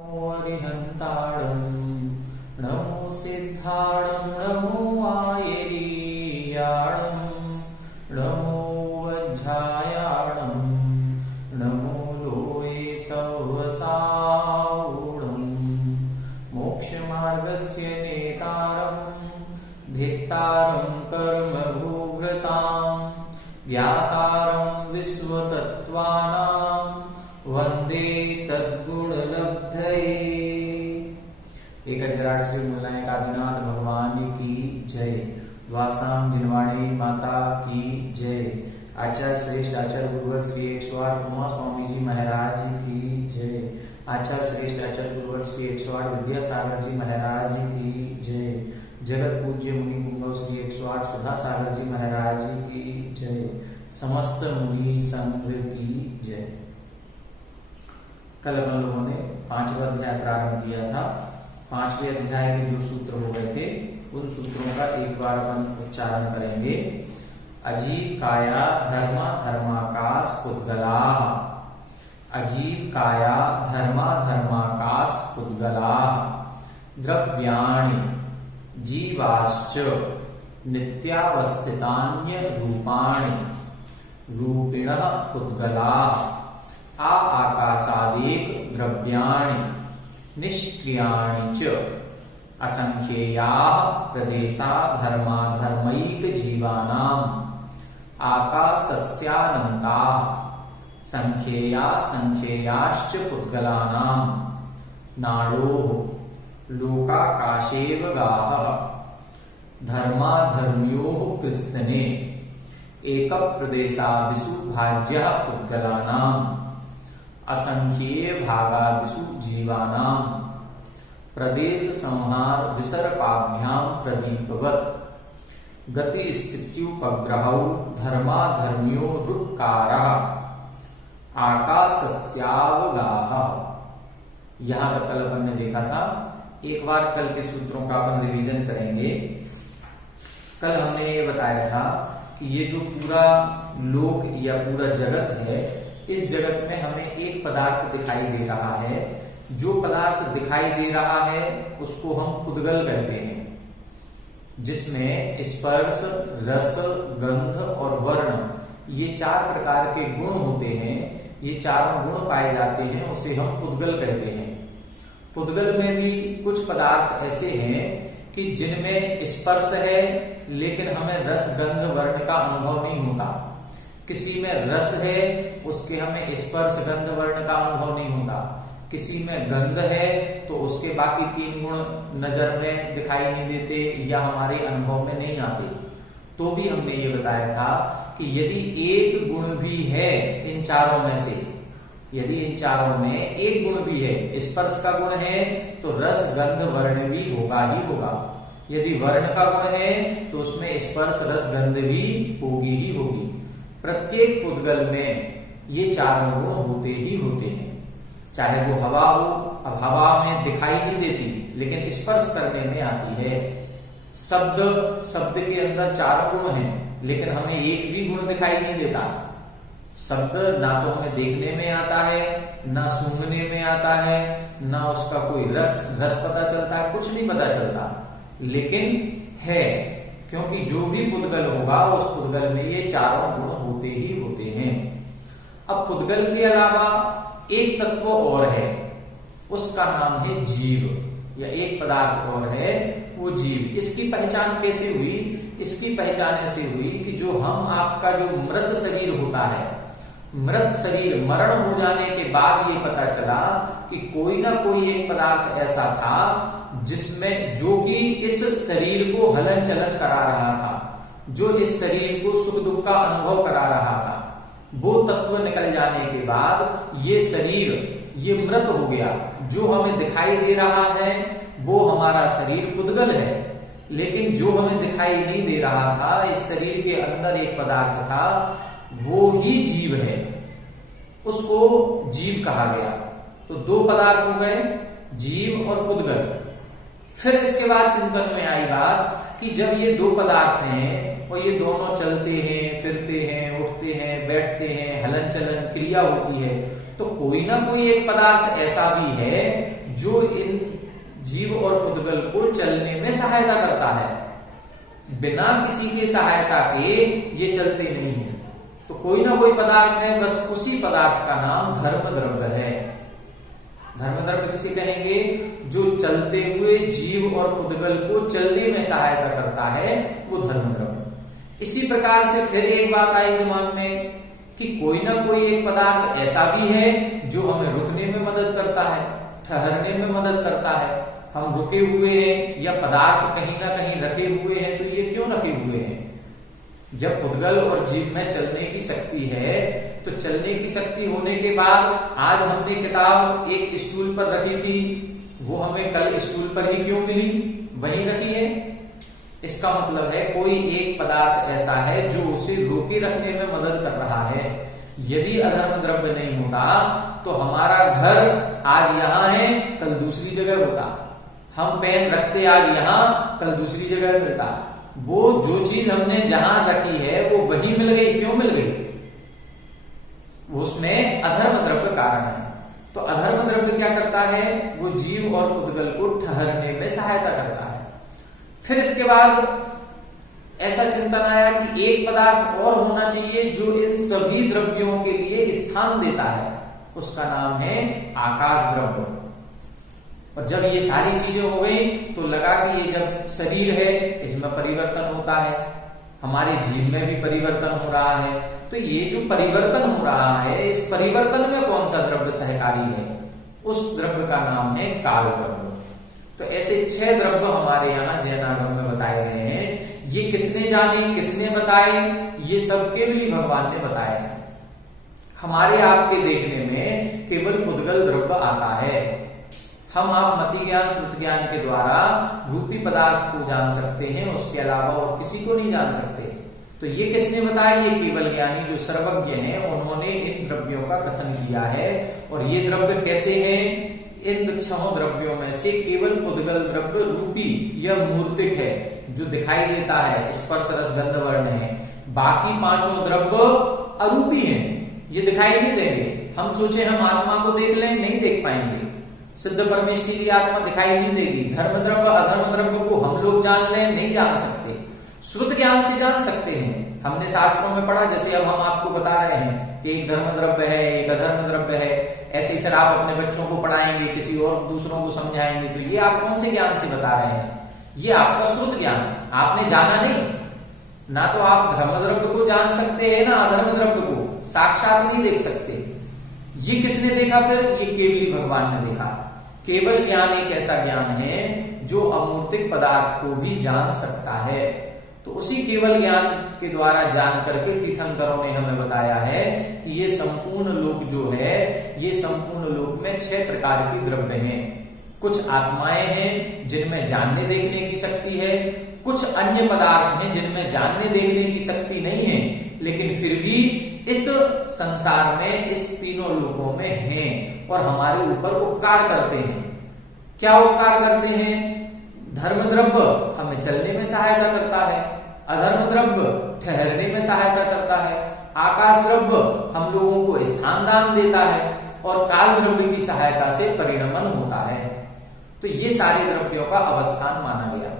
नमो अरिहन्ताणं नमो सिद्धाणं नमो आयरीयाणं नमो वज्रायाणं नमो लोये सवसावुणं मोक्षमार्गस्य नेतारं धिक्तारं कर्मभूभृतां ज्ञातारं विश्वतत्त्वानां वंदे तद्गुणलब्धये। एक हजार श्री मुलायक आदिनाथ भगवान की जय। द्वासाम जिनवाणी माता की जय। आचार्य श्रेष्ठ आचार्य गुरुवर श्री 108 उमा स्वामी जी महाराज की जय। आचार्य श्रेष्ठ आचार्य गुरुवर श्री 108 विद्यासागर जी महाराज की जय। जगत पूज्य मुनि पुंगव श्री 108 सुधा सागर जी महाराज की जय। समस्त मुनि संघ की जय। कल हम लोगों ने 5वां अध्याय प्रारंभ किया था। 5वें अध्याय के जो सूत्र हो गए थे उन सूत्रों का एक बार अपन उच्चारण करेंगे। अजीव काया धर्मा धर्माकाश पुद्गला। अजीव काया धर्मा धर्माकाश पुद्गला द्रव्याणि जीवाश्च नित्यावस्थितान्य रूपाणि रूपिणः पुद्गला आकाशादेक द्रव्याणि निष्क्रियाणि च असंख्येयाः प्रदेशा धर्मा धर्मैक जीवानाम् आकाशस्यानन्ताः संख्येया संख्येयाश्च पुद्गलानाम् नाडोः लोकाकाशेव गाः धर्मा धर्म्योः कृत्स्ने एक प्रदेशादिषु भाज्यः पुद्गलानाम् असंख्येय भागादिषु जीवानाम् प्रदेश संहार विसर्पाभ्याम प्रदीपवत् गति स्थित्युपग्रहौ धर्मा धर्म्यो रुक्कारः आकाशस्यावगाः। यहाँ तक कल अपन ने देखा था। एक बार कल के सूत्रों का अपन रिवीजन करेंगे। कल हमने ये बताया था कि ये जो पूरा लोक या पूरा जगत है, इस जगत में हमें एक पदार्थ दिखाई दे रहा है। जो पदार्थ दिखाई दे रहा है उसको हम पुद्गल कहते हैं, जिसमें स्पर्श रस गंध और वर्ण ये 4 प्रकार के गुण होते हैं। ये चारों गुण पाए जाते हैं, उसे हम पुद्गल कहते हैं। पुद्गल में भी कुछ पदार्थ ऐसे हैं कि जिनमें स्पर्श है लेकिन हमें रस गंध वर्ण का अनुभव नहीं होता। किसी में रस है उसके हमें स्पर्श गंध वर्ण का अनुभव नहीं होता। किसी में गंध है तो उसके बाकी 3 गुण नजर में दिखाई नहीं देते या हमारे अनुभव में नहीं आते। तो भी हमने ये बताया था कि यदि एक गुण भी है इन चारों में से, यदि इन चारों में एक गुण भी है, स्पर्श का गुण है तो रस गंध वर्ण भी होगा ही होगा। यदि वर्ण का गुण है तो उसमें स्पर्श रस गंध भी होगी ही होगी। प्रत्येक पुद्गल में ये चारों गुण होते ही होते हैं। चाहे वो हवा हो, अब हवा में दिखाई नहीं देती लेकिन स्पर्श करने में आती है। शब्द के अंदर 4 गुण हैं लेकिन हमें एक भी गुण दिखाई नहीं देता। शब्द ना तो हमें देखने में आता है, ना सूंघने में आता है, ना उसका कोई रस पता चलता है, कुछ नहीं पता चलता, लेकिन है। क्योंकि जो भी पुद्गल होगा उस पुद्गल में ये चारों गुण होते ही होते हैं। अब पुद्गल के अलावा एक तत्व और है, उसका नाम है जीव, या एक पदार्थ और है वो जीव। इसकी पहचान कैसे हुई? इसकी पहचान ऐसे हुई कि जो हम आपका जो मृत शरीर होता है, मृत शरीर मरण हो जाने के बाद ये पता चला कि कोई ना कोई एक पदार्थ ऐसा था जिसमें जो कि इस शरीर को हलन चलन करा रहा था, जो इस शरीर को सुख दुख का अनुभव करा रहा था। वो तत्व निकल जाने के बाद ये शरीर ये मृत हो गया। जो हमें दिखाई दे रहा है वो हमारा शरीर पुद्गल है, लेकिन जो हमें दिखाई नहीं दे रहा था, इस शरीर के अंदर एक पदार्थ था, वो ही जीव है, उसको जीव कहा गया। तो 2 पदार्थ हो गए, जीव और पुद्गल। फिर इसके बाद चिंतन में आई बात कि जब ये 2 पदार्थ हैं और ये दोनों चलते हैं, फिरते हैं, उठते हैं, बैठते हैं, हलन चलन क्रिया होती है, तो कोई ना कोई एक पदार्थ ऐसा भी है जो इन जीव और पुद्गल को चलने में सहायता करता है। बिना किसी के सहायता के ये चलते नहीं है। तो कोई ना कोई पदार्थ है, बस उसी पदार्थ का नाम धर्म द्रव्य है। धर्म द्रव्य किसे कहेंगे? जो चलते हुए जीव और पुद्गल को चलने में सहायता करता है, वो धर्म द्रव्य। इसी प्रकार से फिर एक बात आई दिमाग में कि कोई ना कोई एक पदार्थ ऐसा भी है जो हमें रुकने में मदद करता है, ठहरने में मदद करता है। हम रुके हुए हैं या पदार्थ कहीं ना कहीं रखे हुए हैं, तो ये क्यों रखे हुए हैं? जब पुद्गल और जीव में चलने की शक्ति है, तो चलने की शक्ति होने के बाद आज हमने किताब एक स्टूल पर रखी थी, वो हमें कल स्टूल पर ही क्यों मिली? वहीं रखी है। इसका मतलब है कोई एक पदार्थ ऐसा है जो उसे रोके रखने में मदद कर रहा है। यदि अधर्म द्रव्य नहीं होता तो हमारा घर आज यहाँ है, कल दूसरी जगह होता। हम पेन रखते आज यहाँ, कल दूसरी जगह मिलता। वो जो चीज हमने जहां रखी है वो वहीं मिल गई। क्यों मिल गई? उसमें अधर्म द्रव्य कारण है। तो अधर्म द्रव्य क्या करता है? वो जीव और पुद्गल को ठहरने में सहायता करता है। फिर इसके बाद ऐसा चिंतन आया कि एक पदार्थ और होना चाहिए जो इन सभी द्रव्यों के लिए स्थान देता है। उसका नाम है आकाश द्रव्य। और जब ये सारी चीजें हो गई तो लगा कि ये जब शरीर है, इसमें परिवर्तन होता है, हमारे जीव में भी परिवर्तन हो रहा है। तो ये जो परिवर्तन हो रहा है, इस परिवर्तन में कौन सा द्रव्य सहकारी है? उस द्रव्य का नाम है काल द्रव्य। तो ऐसे 6 द्रव्य हमारे यहाँ जैनागम में बताए गए हैं। ये किसने जाने, किसने बताए? ये सब केवल भगवान ने बताया है। हमारे आपके देखने में केवल पुद्गल द्रव्य आता है। हम आप मति ज्ञान श्रुत ज्ञान के द्वारा रूपी पदार्थ को जान सकते हैं, उसके अलावा और किसी को नहीं जान सकते। तो ये किसने बताया? ये केवल ज्ञानी जो सर्वज्ञ हैं, उन्होंने इन द्रव्यों का कथन किया है। और ये द्रव्य कैसे हैं? इन 6 द्रव्यों में से केवल पुद्गल द्रव्य रूपी या मूर्तिक है, जो दिखाई देता है, स्पर्श रस गंध वर्ण है। बाकी 5 द्रव्य अरूपी हैं, ये दिखाई नहीं देंगे। हम सोचे हम आत्मा को देख लें, नहीं देख पाएंगे। सिद्ध परमेष्ठी की आत्मा दिखाई नहीं देगी। धर्म द्रव्य अधर्म द्रव्य को हम लोग जान लें, नहीं जान सकते। श्रुत ज्ञान से जान सकते हैं। हमने शास्त्रों में पढ़ा, जैसे अब हम आपको बता रहे हैं कि एक धर्म द्रव्य है, एक अधर्म द्रव्य है। ऐसे फिर आप अपने बच्चों को पढ़ाएंगे, किसी और दूसरों को समझाएंगे। तो ये आप कौन से ज्ञान से बता रहे हैं? ये आपका श्रुत ज्ञान, आपने जाना नहीं। ना तो आप धर्म द्रव्य को जान सकते हैं, ना अधर्म द्रव्य को साक्षात नहीं देख सकते। ये किसने देखा फिर? ये केवली भगवान ने देखा। केवल ज्ञान एक ऐसा ज्ञान है जो अमूर्तिक पदार्थ को भी जान सकता है। तो उसी केवल ज्ञान के द्वारा जान करके तीर्थंकरों ने हमें बताया है कि ये संपूर्ण लोक जो है, ये संपूर्ण लोक में 6 प्रकार की द्रव्य हैं। कुछ आत्माएं हैं जिनमें जानने देखने की शक्ति है, कुछ अन्य पदार्थ हैं जिनमें जानने देखने की शक्ति नहीं है, लेकिन फिर भी इस संसार में, इस तीनों लोकों में हैं और हमारे ऊपर उपकार करते हैं। क्या उपकार करते हैं? धर्म द्रव्य हमें चलने में सहायता करता है, अधर्म द्रव्य ठहरने में सहायता करता है, आकाश द्रव्य हम लोगों को स्थान दान देता है, और काल द्रव्य की सहायता से परिणमन होता है। तो ये सारे द्रव्यों का अवस्थान माना गया।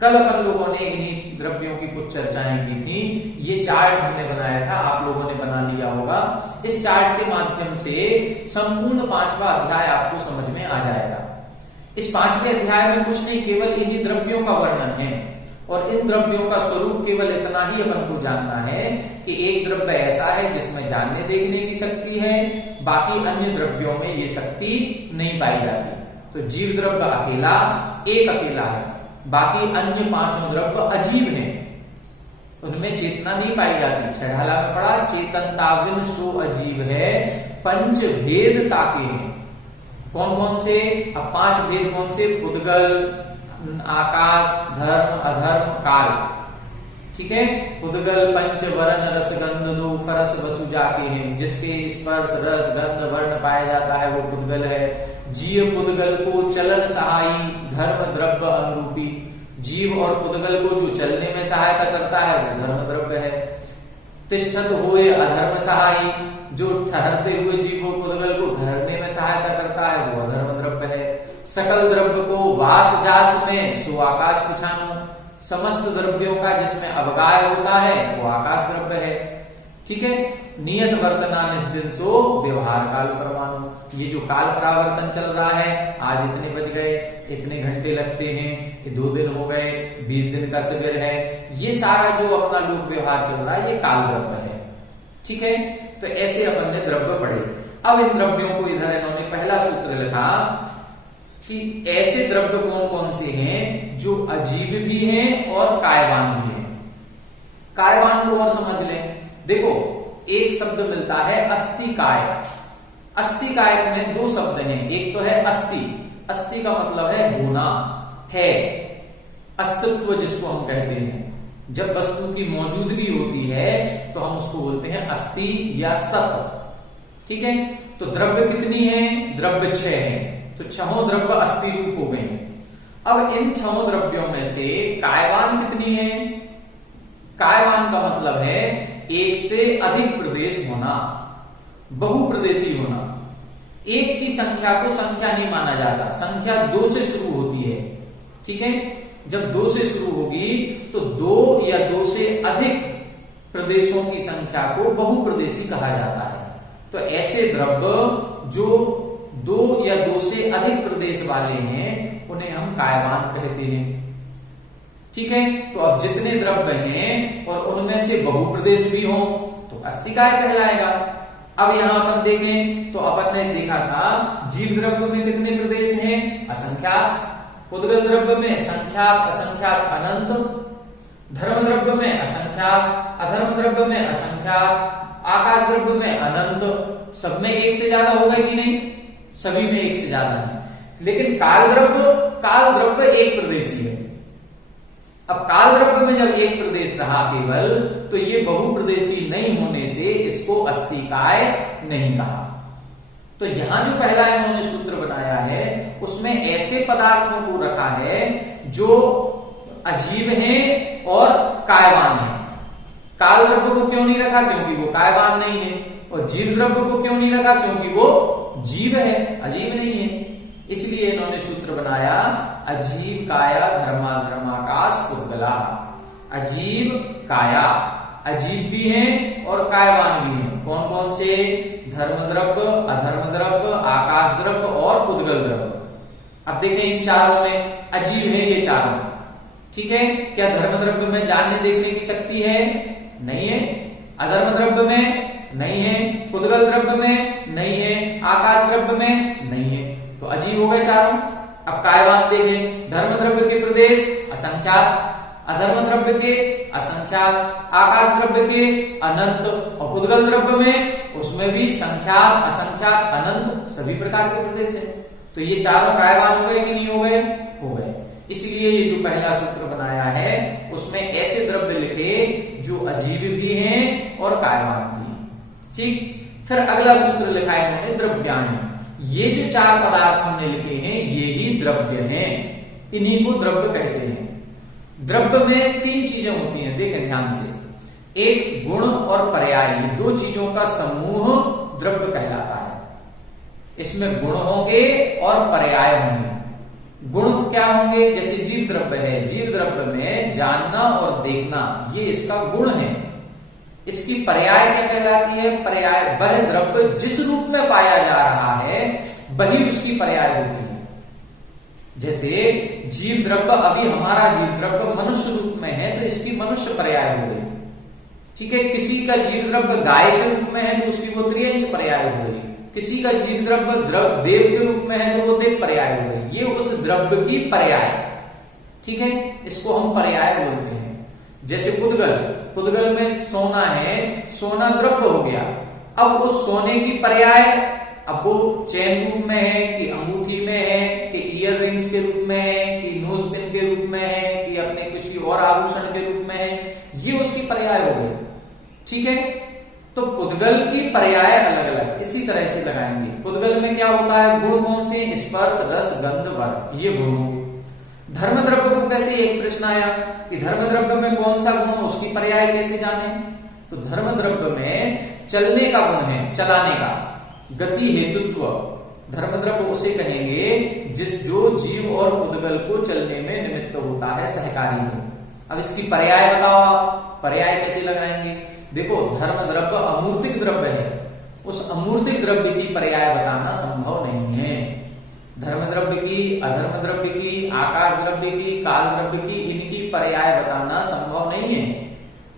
कल अपन लोगों ने इन्हीं द्रव्यों की कुछ चर्चाएं की थी। ये चार्ट हमने बनाया था, आप लोगों ने बना लिया होगा। इस चार्ट के माध्यम से संपूर्ण 5वां अध्याय आपको समझ में आ जाएगा। इस 5वें अध्याय में कुछ नहीं, केवल इन्हीं द्रव्यों का वर्णन है। और इन द्रव्यों का स्वरूप केवल इतना ही अपन को जानना है कि एक द्रव्य ऐसा है जिसमें जानने देखने की शक्ति है, बाकी अन्य द्रव्यों में ये शक्ति नहीं पाई जाती। तो जीव द्रव्य अकेला, एक अकेला है, बाकी अन्य 5 द्रव्य अजीब हैं, उनमें चेतना नहीं पाई जाती। छठाला में पढ़ा, चेतनताविन सो अजीब है, 5 भेद ताके हैं। कौन कौन से? अब 5 भेद कौन से? पुद्गल, आकाश, धर्म, अधर्म, काल। ठीक है। पुद्गल पंच वर्ण रस गंध दो फरस वसु जाके हैं, जिसके स्पर्श रस गंध वर्ण पाया जाता है वो पुद्गल है। जीव पुद्गल को चलन सहायी, धर्म द्रव्य अनुरूपी। जीव और पुद्गल को जो चलने में सहायता करता है वो धर्म द्रव्य है। तिष्ठत हुए अधर्म सहायी, जो ठहरते हुए जीव और पुद्गल को ठहरने में सहायता करता है वो अधर्म द्रव्य है। सकल द्रव्य को वास जास में सो आकाश पछानो, समस्त द्रव्यों का जिसमें अवगाय होता है वो आकाश द्रव्य है। ठीक है, नियत वर्तना निस्दिन सो व्यवहार काल परमाणु, ये जो काल परावर्तन चल रहा है, आज इतने बज गए, इतने घंटे लगते हैं, ये 2 दिन हो गए, 20 दिन का शिविर है, ये सारा जो अपना लोक व्यवहार चल रहा है ये काल द्रव्य है। ठीक है, तो ऐसे अपन ने द्रव्य पढ़े। अब इन द्रव्यों को इधर इन्होंने पहला सूत्र लिखा कि ऐसे द्रव्य कौन कौन से हैं जो अजीब भी हैं और कायवान भी हैं। कायवान को और समझ लें। देखो, एक शब्द मिलता है अस्थिकाय। अस्थिकाय में 2 शब्द हैं, एक तो है अस्थि, अस्थि का मतलब है होना, है, अस्तित्व जिसको हम कहते हैं। जब वस्तु की मौजूदगी होती है तो हम उसको बोलते हैं अस्थि या सत। ठीक है, तो द्रव्य कितनी है? द्रव्य 6 है, तो 6 द्रव्य अस्थि रूप हो गए। अब इन 6 द्रव्यों में से कायवान कितनी है? कायवान का मतलब है एक से अधिक प्रदेश होना, बहुप्रदेशी होना। एक की संख्या को संख्या नहीं माना जाता, संख्या 2 से शुरू होती है। ठीक है, जब 2 से शुरू होगी तो 2 या 2 से अधिक प्रदेशों की संख्या को बहुप्रदेशी कहा जाता है। तो ऐसे द्रव्य जो 2 या 2 से अधिक प्रदेश वाले हैं उन्हें हम कायवान कहते हैं। ठीक है, तो अब जितने द्रव्य हैं और उनमें से बहुप्रदेश भी हो तो अस्थिकाय कहलाएगा। अब यहां अपन देखें तो अपन ने देखा था जीव द्रव्य में कितने प्रदेश हैं? असंख्यात। पुद्गल द्रव्य में संख्यात, असंख्यात, अनंत। धर्म द्रव्य में असंख्यात, अधर्म द्रव्य में असंख्यात, आकाश द्रव्य में अनंत। सब में एक से ज्यादा हो गए कि नहीं? सभी में एक से ज्यादा है। लेकिन काल द्रव्य एक प्रदेशी है। अब काल द्रव्य में जब एक प्रदेश रहा केवल, तो ये बहुप्रदेशी नहीं होने से इसको अस्थिकाय नहीं कहा। तो यहां जो पहला इन्होंने सूत्र बनाया है उसमें ऐसे पदार्थों को रखा है जो अजीब हैं और कायवान हैं। काल द्रव्य को क्यों नहीं रखा? क्योंकि वो कायवान नहीं है। और जीव द्रव्य को क्यों नहीं रखा? क्योंकि वो जीव है, अजीब नहीं है। इसलिए इन्होंने सूत्र बनाया अजीब काया धर्माधर्माकाश पुद्गला। अजीब काया, अजीब भी हैं और कायवान भी हैं। कौन कौन से? धर्म द्रव्य, अधर्म द्रव्य, आकाश द्रव्य और पुद्गल द्रव्य। अब देखें इन चारों में अजीब है ये चारों। ठीक है, क्या धर्म द्रव्य में जानने देखने की शक्ति है? नहीं है। अधर्म द्रव्य में नहीं है, पुद्गल द्रव्य में नहीं है, आकाश द्रव्य में नहीं है, तो अजीब हो गए चारों। अब कायवान देखें, धर्म द्रव्य के प्रदेश असंख्यात, अधर्म द्रव्य के असंख्यात, आकाश द्रव्य के अनंत, और पुद्गल द्रव्य में उसमें भी संख्यात, असंख्यात, अनंत सभी प्रकार के प्रदेश है। तो ये चारों कायवान हो गए कि नहीं हो गए? हो गए। इसलिए ये जो पहला सूत्र बनाया है उसमें ऐसे द्रव्य लिखे जो अजीब भी हैं और कायवान भी हैं। ठीक, फिर अगला सूत्र लिखा है इन्होंने द्रव्याणि। ये जो 4 पदार्थ हमने लिखे हैं ये ही द्रव्य हैं, इन्हीं को द्रव्य कहते हैं। द्रव्य में 3 चीजें होती हैं, देखें ध्यान से। एक गुण और पर्याय, 2 चीजों का समूह द्रव्य कहलाता है। इसमें गुण होंगे और पर्याय होंगे। गुण क्या होंगे? जैसे जीव द्रव्य है, जीव द्रव्य में जानना और देखना ये इसका गुण है। इसकी पर्याय क्या कहलाती है? पर्याय वह द्रव्य जिस रूप में पाया जा रहा है वही उसकी पर्याय होती है। जैसे जीव द्रव्य, अभी हमारा जीव द्रव्य मनुष्य रूप में है तो इसकी मनुष्य पर्याय हो गई। ठीक है, किसी का जीव द्रव्य गाय के रूप में है तो उसकी वो त्रियंच पर्याय हो गई। किसी का जीव द्रव्य देव के रूप में है तो वो देव पर्याय हो गई। ये उस द्रव्य की पर्याय। ठीक है, इसको हम पर्याय बोलते हैं। जैसे पुद्गल में सोना है, सोना द्रव्य हो गया। अब उस सोने की पर्याय, अब वो चैन रूप में है कि अंगूठी में है कि ईयर रिंग्स के रूप में है कि नोज पिन के रूप में है कि अपने किसी और आभूषण के रूप में है, ये उसकी पर्याय हो गई। ठीक है, तो पुद्गल की पर्याय अलग अलग इसी तरह से लगाएंगे। पुद्गल में क्या होता है? गुण कौन से? स्पर्श, रस, गंध, वर्ग, ये गुण होंगे। धर्म द्रव्य को कैसे, एक प्रश्न आया कि धर्म द्रव्य में कौन सा गुण, उसकी पर्याय कैसे जाने? तो धर्म द्रव्य में चलने का गुण है, चलाने का, गति, हेतुत्व, धर्म द्रव्य उसे कहेंगे जो जीव और उद्गल को चलने में निमित्त होता है, सहकारी हो। अब इसकी पर्याय बताओ आप, पर्याय कैसे लगाएंगे? देखो, धर्म द्रव्य अमूर्तिक द्रव्य है, उस अमूर्तिक द्रव्य की पर्याय बताना संभव नहीं है। धर्म द्रव्य की, अधर्म द्रव्य की, आकाश द्रव्य की, काल द्रव्य की, इनकी पर्याय बताना संभव नहीं है।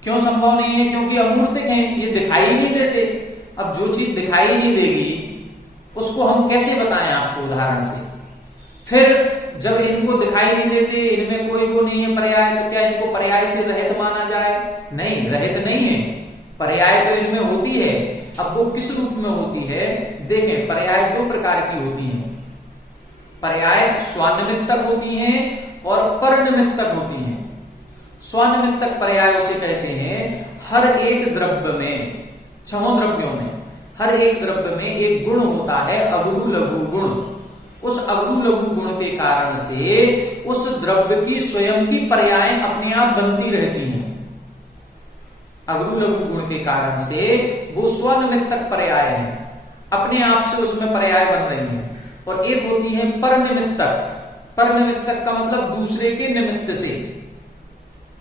क्यों संभव नहीं है? क्योंकि अमूर्तिक हैं, ये दिखाई नहीं देते। अब जो चीज दिखाई नहीं देगी उसको हम कैसे बताएं आपको उदाहरण से? फिर जब इनको दिखाई नहीं देते, इनमें कोई वो नहीं है पर्याय, तो क्या इनको पर्याय से रहित माना जाए? नहीं, रहित नहीं है, पर्याय तो इनमें होती है। अब वो किस रूप में होती है? देखें, पर्याय दो प्रकार की होती हैं। पर्याय स्वानिमित्तक होती हैं और परनिमित्तक होती हैं। स्वानिमित्तक पर्याय उसे कहते हैं हर एक द्रव्य में, छहों द्रव्यों में हर एक द्रव्य में एक गुण होता है, अगुरु लघु गुण। उस अगुरु लघु गुण के कारण से उस द्रव्य की स्वयं की पर्यायें अपने आप बनती रहती हैं। अगुरु लघु गुण के कारण से वो स्वनिमित्तक पर्याय है, अपने आप से उसमें पर्याय बन रही है। और एक होती है परनिमित्तक। परनिमित्तक का मतलब दूसरे के निमित्त से,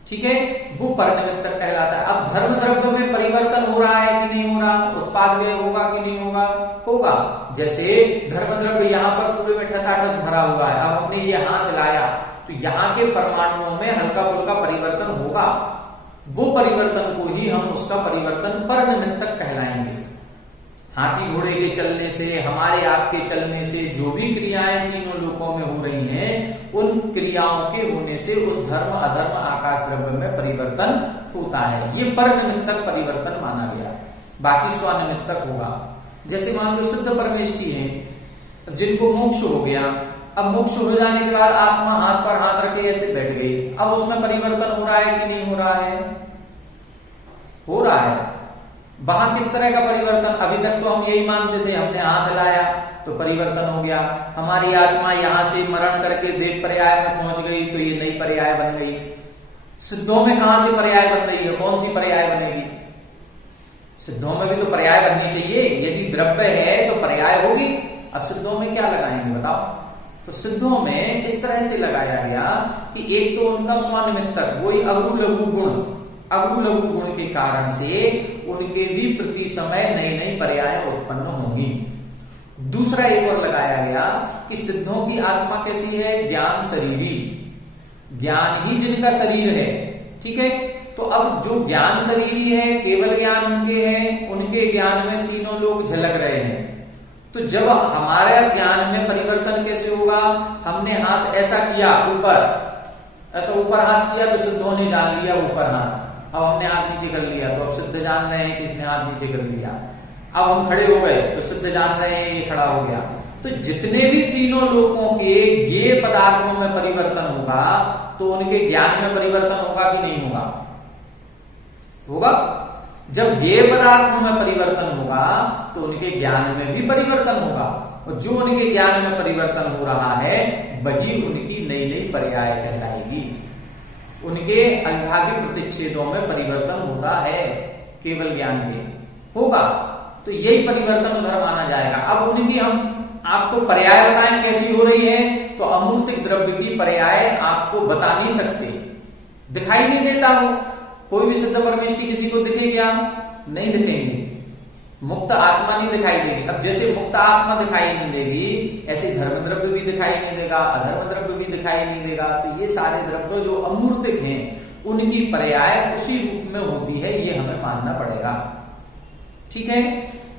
ठीक है, वो परनिमित्तक कहलाता है। अब धर्म द्रव्य में परिवर्तन हो रहा है कि नहीं हो रहा? उत्पाद व्यय होगा कि नहीं होगा? होगा। जैसे धर्म द्रव्य यहाँ पर पूरे में ठसाठस भरा हुआ है, अब हमने ये हाथ लाया तो यहाँ के परमाणुओं में हल्का फुल्का परिवर्तन होगा। वो परिवर्तन को ही हम उसका परिवर्तन परनिमित्तक कहलाएंगे। हाथी घोड़े के चलने से, हमारे आपके चलने से जो भी क्रियाएं तीनों लोकों में हो रही हैं, उन क्रियाओं के होने से उस धर्म अधर्म आकाश द्रव्य में परिवर्तन होता है। ये परनिमित्तक परिवर्तन माना गया। बाकी स्वनिमित्तक होगा। जैसे मान लो शुद्ध परमेष्ठी हैं, जिनको मोक्ष हो गया, अब मोक्ष हो जाने के बाद आत्मा हाथ पर हाथ रखे ऐसे बैठ गई, अब उसमें परिवर्तन हो रहा है कि नहीं हो रहा है? हो रहा है। वहां किस तरह का परिवर्तन? अभी तक तो हम यही मानते थे, हमने हाथ लाया तो परिवर्तन हो गया। हमारी आत्मा यहां से मरण करके देव पर्याय में पहुंच गई तो ये नई पर्याय बन गई। सिद्धों में कहां से पर्याय बन रही है? कौन सी पर्याय बनेगी? सिद्धों में भी तो पर्याय बननी चाहिए। यदि द्रव्य है तो पर्याय होगी। अब सिद्धों में क्या लगाएंगे बताओ? तो सिद्धों में इस तरह से लगाया गया कि एक तो उनका स्वानिमित्तक, वही अगुरु लघु गुण, अगुरु लघु गुण के कारण से उनके भी प्रति समय नई नई पर्याय उत्पन्न होंगी। दूसरा एक और लगाया गया कि सिद्धों की आत्मा कैसी है? ज्ञान शरीरी, ज्ञान ही जिनका शरीर है, ठीक है। तो अब जो ज्ञान शरीरी है, केवल ज्ञान उनके हैं, उनके ज्ञान में तीनों लोग झलक रहे हैं। तो जब हमारे ज्ञान में परिवर्तन कैसे होगा? हमने हाथ ऐसा किया ऊपर, ऐसा ऊपर हाथ किया तो सिद्धों ने जान लिया ऊपर हाथ, अब हमने हाथ नीचे कर लिया तो अब सिद्ध जान रहे हैं कि इसने हाथ नीचे कर लिया। अब हम खड़े हो गए तो सिद्ध जान रहे हैं ये खड़ा हो गया। तो जितने भी तीनों लोगों के ज्ञेय पदार्थों में परिवर्तन होगा तो उनके ज्ञान में परिवर्तन होगा कि नहीं होगा? होगा। जब ज्ञेय पदार्थों में परिवर्तन होगा तो उनके ज्ञान में भी परिवर्तन होगा, और जो उनके ज्ञान में परिवर्तन हो रहा है वही उनकी नई नई पर्याय कहलाएगी। उनके अविभाज्य प्रतिच्छेदों में परिवर्तन होता है, केवल ज्ञान के होगा, तो यही परिवर्तन उधर माना जाएगा। अब उनकी हम आपको पर्याय बताएं कैसी हो रही है, तो अमूर्तिक द्रव्य की पर्याय आपको बता नहीं सकते, दिखाई नहीं देता। वो कोई भी सिद्ध परमेष्ठी किसी को दिखे क्या? नहीं दिखेंगे। मुक्त आत्मा नहीं दिखाई देगी। अब जैसे मुक्त आत्मा दिखाई नहीं देगी, ऐसे धर्म द्रव्य भी दिखाई नहीं देगा, अधर्म द्रव्य भी दिखाई नहीं देगा। तो ये सारे द्रव्य जो अमूर्तिक हैं उनकी पर्याय उसी रूप में होती है, ये हमें मानना पड़ेगा, ठीक है।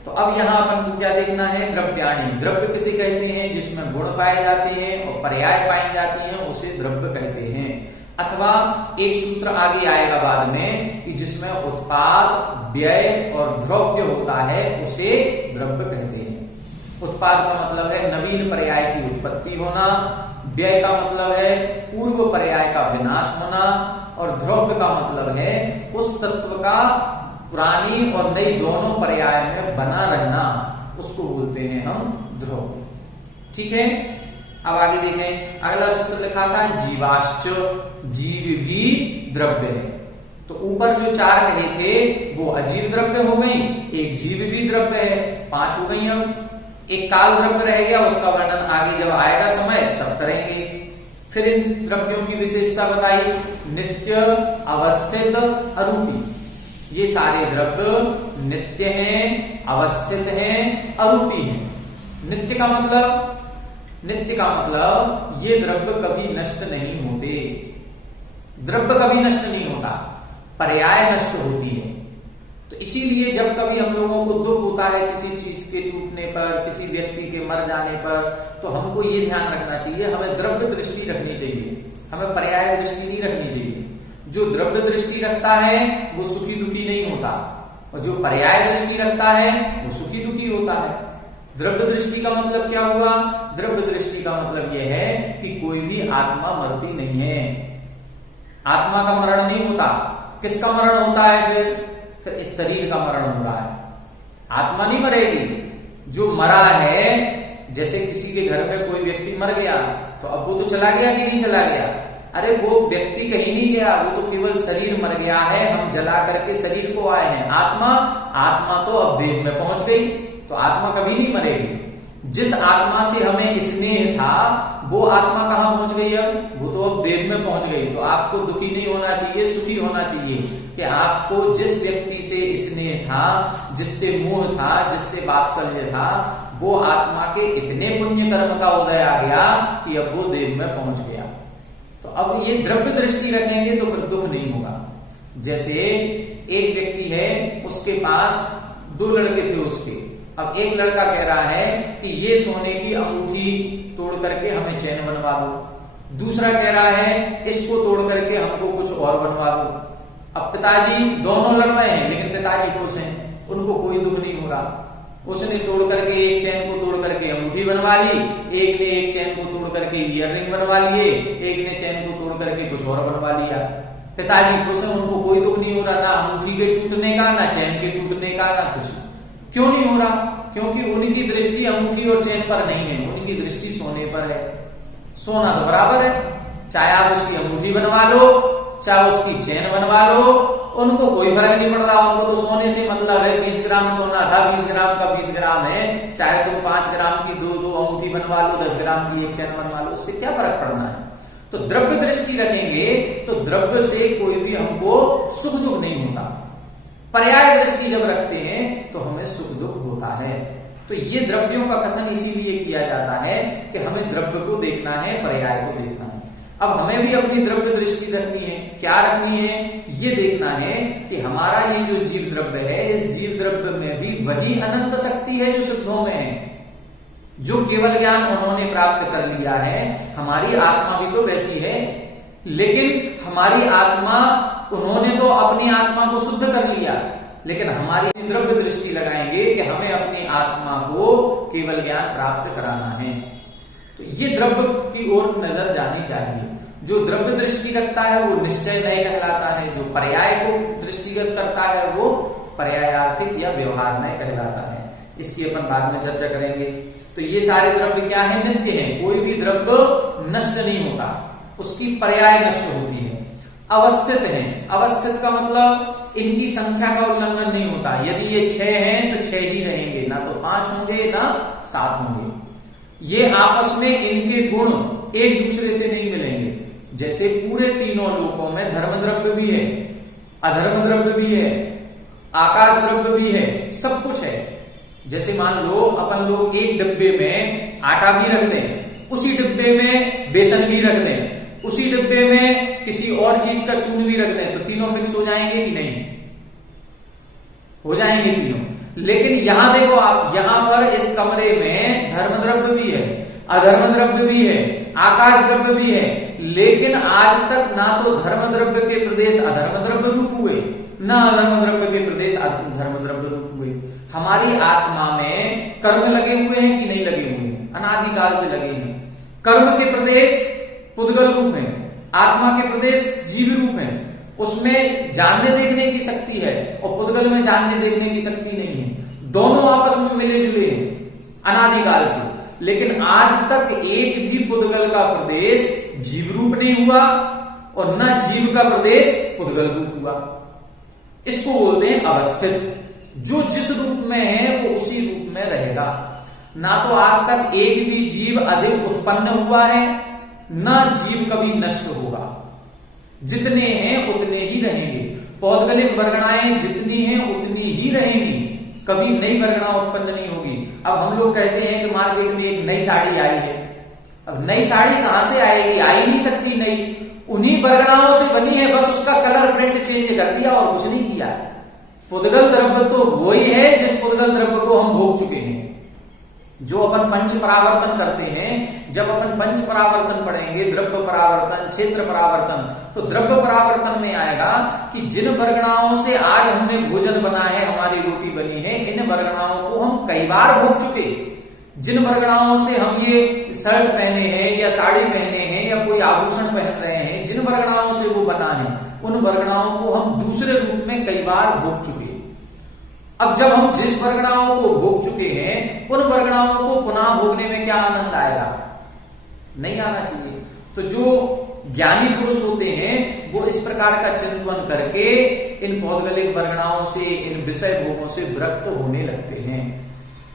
तो अब यहां अपन को क्या देखना है? द्रव्याणि, द्रव्य किसे कहते हैं? जिसमें गुण पाए जाते हैं और पर्याय पाई जाती हैं उसे द्रव्य कहते हैं। अथवा एक सूत्र आगे आएगा बाद में कि जिसमें उत्पाद, व्यय और द्रव्य होता है उसे द्रव्य कहते हैं। उत्पाद का मतलब है नवीन पर्याय की उत्पत्ति होना, व्यय का मतलब है पूर्व पर्याय का विनाश होना, और द्रव्य का मतलब है उस तत्व का पुरानी और नई दोनों पर्याय में बना रहना, उसको बोलते हैं हम द्रव्य, ठीक है। अब आगे देखें, अगला सूत्र लिखा था जीवाश्च, जीव भी द्रव्य है। तो ऊपर जो चार कहे थे वो अजीव द्रव्य हो गई, एक जीव भी द्रव्य है, 5 हो गई। अब एक काल द्रव्य रह गया, उसका वर्णन आगे जब आएगा समय तब करेंगे। फिर इन द्रव्यों की विशेषता बताई, नित्य, अवस्थित, अरूपी। ये सारे द्रव्य नित्य हैं, अवस्थित हैं, अरूपी हैं। नित्य का मतलब ये द्रव्य कभी नष्ट नहीं होते। द्रव्य कभी नष्ट नहीं होता, पर्याय नष्ट होती है। तो इसीलिए जब कभी हम लोगों को दुख होता है किसी चीज के टूटने पर, किसी व्यक्ति के मर जाने पर, तो हमको ये ध्यान रखना चाहिए, हमें द्रव्य दृष्टि रखनी चाहिए, हमें पर्याय दृष्टि नहीं रखनी चाहिए। जो द्रव्य दृष्टि रखता है वो सुखी दुखी नहीं होता, और जो पर्याय दृष्टि रखता है वो सुखी दुखी होता है। द्रव्य दृष्टि का मतलब क्या हुआ? द्रव्य दृष्टि का मतलब यह है कि कोई भी आत्मा मरती नहीं है, आत्मा का मरण नहीं होता। किसका मरण होता है? फिर इस शरीर का मरण हो रहा है, आत्मा नहीं मरेगी। जो मरा है, जैसे किसी के घर में कोई व्यक्ति मर गया तो अब वो तो चला गया कि नहीं चला गया? अरे वो व्यक्ति कहीं नहीं गया, वो तो केवल शरीर मर गया है, हम जला करके शरीर को आए हैं। आत्मा तो अब देह में पहुंच गई, तो आत्मा कभी नहीं मरेगी। जिस आत्मा से हमें स्नेह था वो आत्मा कहां पहुंच गई? अब वो तो अब देह में पहुंच गई। तो आपको दुखी नहीं होना चाहिए, सुखी होना चाहिए कि आपको जिस व्यक्ति से स्नेह था, जिससे मोह था, जिससे वात्सल्य था, वो आत्मा के इतने पुण्य कर्म का उदय आ गया कि अब वो देह में पहुंच गया। तो अब ये द्रव्य दृष्टि रखेंगे तो फिर दुख नहीं होगा। जैसे एक व्यक्ति है, उसके पास 2 लड़के थे उसके। अब एक लड़का कह रहा है कि ये सोने की अंगूठी तोड़ करके हमें चैन बनवा दो, दूसरा कह रहा है इसको तोड़ करके हमको कुछ और बनवा दो। अब पिताजी दोनों लड़ रहे हैं, लेकिन पिताजी खुश हैं, उनको कोई दुख नहीं हो रहा। उसने तोड़ करके एक चैन को तोड़ करके अंगूठी बनवा ली, एक ने एक चैन को तोड़ करके ईयररिंग बनवा लिए, एक ने चैन को तोड़ करके कुछ और बनवा लिया। पिताजी खुश हैं, उनको कोई दुख नहीं हो रहा, ना अंगूठी के टूटने का, ना चैन के टूटने का, ना कुछ। क्यों नहीं हो रहा? क्योंकि उनकी दृष्टि अंगूठी और चैन पर नहीं है, उनकी दृष्टि सोने पर है। सोना तो बराबर है, चाहे आप उसकी अंगूठी बनवा लो, चाहे उसकी चैन बनवा लो, उनको कोई फर्क नहीं पड़ रहा। उनको तो सोने से मतलब है, 20 ग्राम सोना था, 20 ग्राम का 20 ग्राम है, चाहे तुम 5 ग्राम की 2 अंगूठी बनवा लो, 10 ग्राम की एक चैन बनवा लो, उससे क्या फर्क पड़ना है? तो द्रव्य दृष्टि रखेंगे तो द्रव्य से कोई भी हमको सुख दुख नहीं होता। पर्याय दृष्टि जब रखते हैं तो हमें सुख दुख होता है। तो ये द्रव्यों का कथन इसीलिए किया जाता है कि हमें द्रव्य को देखना है, पर्याय को देखना है। अब हमें भी अपनी द्रव्य दृष्टि रखनी है। क्या रखनी है? ये देखना है कि हमारा ये जो जीव द्रव्य है, इस जीव द्रव्य में भी वही अनंत शक्ति है जो सिद्धों में है, जो केवल ज्ञान उन्होंने प्राप्त कर लिया है। हमारी आत्मा भी तो वैसी है, लेकिन हमारी आत्मा, उन्होंने तो अपनी आत्मा को शुद्ध कर लिया, लेकिन हमारी द्रव्य दृष्टि लगाएंगे कि हमें अपनी आत्मा को केवल ज्ञान प्राप्त कराना है। तो ये द्रव्य की ओर नजर जानी चाहिए। जो द्रव्य दृष्टि रखता है वो निश्चय नय कहलाता है, जो पर्याय को दृष्टिगत करता है वो पर्यायार्थिक या व्यवहार नय कहलाता है। इसकी अपन बाद में चर्चा करेंगे। तो ये सारे द्रव्य क्या है? नित्य है, कोई भी द्रव्य नष्ट नहीं होता, उसकी पर्याय नष्ट होती है। अवस्थित है, अवस्थित का मतलब इनकी संख्या का उल्लंघन नहीं होता। यदि ये 6 हैं तो 6 ही रहेंगे, ना तो 5 होंगे ना 7 होंगे। ये आपस में इनके गुण एक दूसरे से नहीं मिलेंगे। जैसे पूरे तीनों लोकों में धर्म द्रव्य भी है, अधर्म द्रव्य भी है, आकाश द्रव्य भी है, सब कुछ है। जैसे मान लो अपन लोग एक डिब्बे में आटा भी रख दें, उसी डिब्बे में बेसन भी रख दें, उसी डिब्बे में किसी और चीज का चून भी रख दें, तो तीनों मिक्स हो जाएंगे कि नहीं? हो जाएंगे तीनों। लेकिन यहां देखो आप, यहां पर इस कमरे में धर्म द्रव्य भी है, अधर्म द्रव्य भी है, आकाश द्रव्य भी है, लेकिन आज तक ना तो धर्म द्रव्य के प्रदेश अधर्म द्रव्य रूप हुए, ना अधर्म द्रव्य के प्रदेश धर्म द्रव्य रूप हुए। हमारी आत्मा में कर्म लगे हुए हैं कि नहीं लगे हुए हैं? अनादिकाल से लगे हैं। कर्म के प्रदेश पुद्गल रूप है, आत्मा के प्रदेश जीव रूप है। उसमें जानने देखने की शक्ति है और पुद्गल में जानने देखने की शक्ति नहीं है। दोनों आपस में मिले जुले हैं अनादिकाल से, लेकिन आज तक एक भी पुद्गल का प्रदेश जीव रूप नहीं हुआ और न जीव का प्रदेश पुद्गल रूप हुआ। इसको बोलते हैं अवस्थित। जो जिस रूप में है वो उसी रूप में रहेगा। ना तो आज तक एक भी जीव अधिक उत्पन्न हुआ है, ना जीव कभी नष्ट होगा। जितने हैं उतने ही रहेंगे। पौद्गलिक वर्गणाएं जितनी हैं उतनी ही रहेंगी, कभी नई वर्गणा उत्पन्न नहीं होगी। अब हम लोग कहते हैं कि मार्केट में एक नई साड़ी आई है, अब नई साड़ी कहां से आएगी? आ ही नहीं सकती नई, उन्हीं वर्गणाओं से बनी है, बस उसका कलर प्रिंट चेंज कर दिया और कुछ नहीं किया। पुद्गल द्रव्य तो वही है जिस पुद्गल द्रव्य को हम भोग चुके हैं। जो अपन पंच परावर्तन करते हैं, जब अपन पंच परावर्तन पढ़ेंगे, द्रव्य परावर्तन, क्षेत्र परावर्तन, तो द्रव्य परावर्तन में आएगा कि जिन वर्गणाओं से आज हमने भोजन बना है, हमारी रोटी बनी है, इन वर्गणाओं को हम कई बार भोग चुके। जिन वर्गणाओं से हम ये शर्ट पहने हैं या साड़ी पहने हैं या कोई आभूषण पहन रहे हैं, जिन वर्गणाओं से वो बना है, उन वर्गणाओं को हम दूसरे रूप में कई बार भोग चुके। अब जब हम जिस वर्गणाओं को भोग चुके हैं, उन वर्गणाओं को पुनः भोगने में क्या आनंद आएगा? नहीं आना चाहिए। तो जो ज्ञानी पुरुष होते हैं वो इस प्रकार का चिंतन करके इन पौद्गलिक वर्गणाओं से, इन विषय भोगों से विरक्त होने लगते हैं।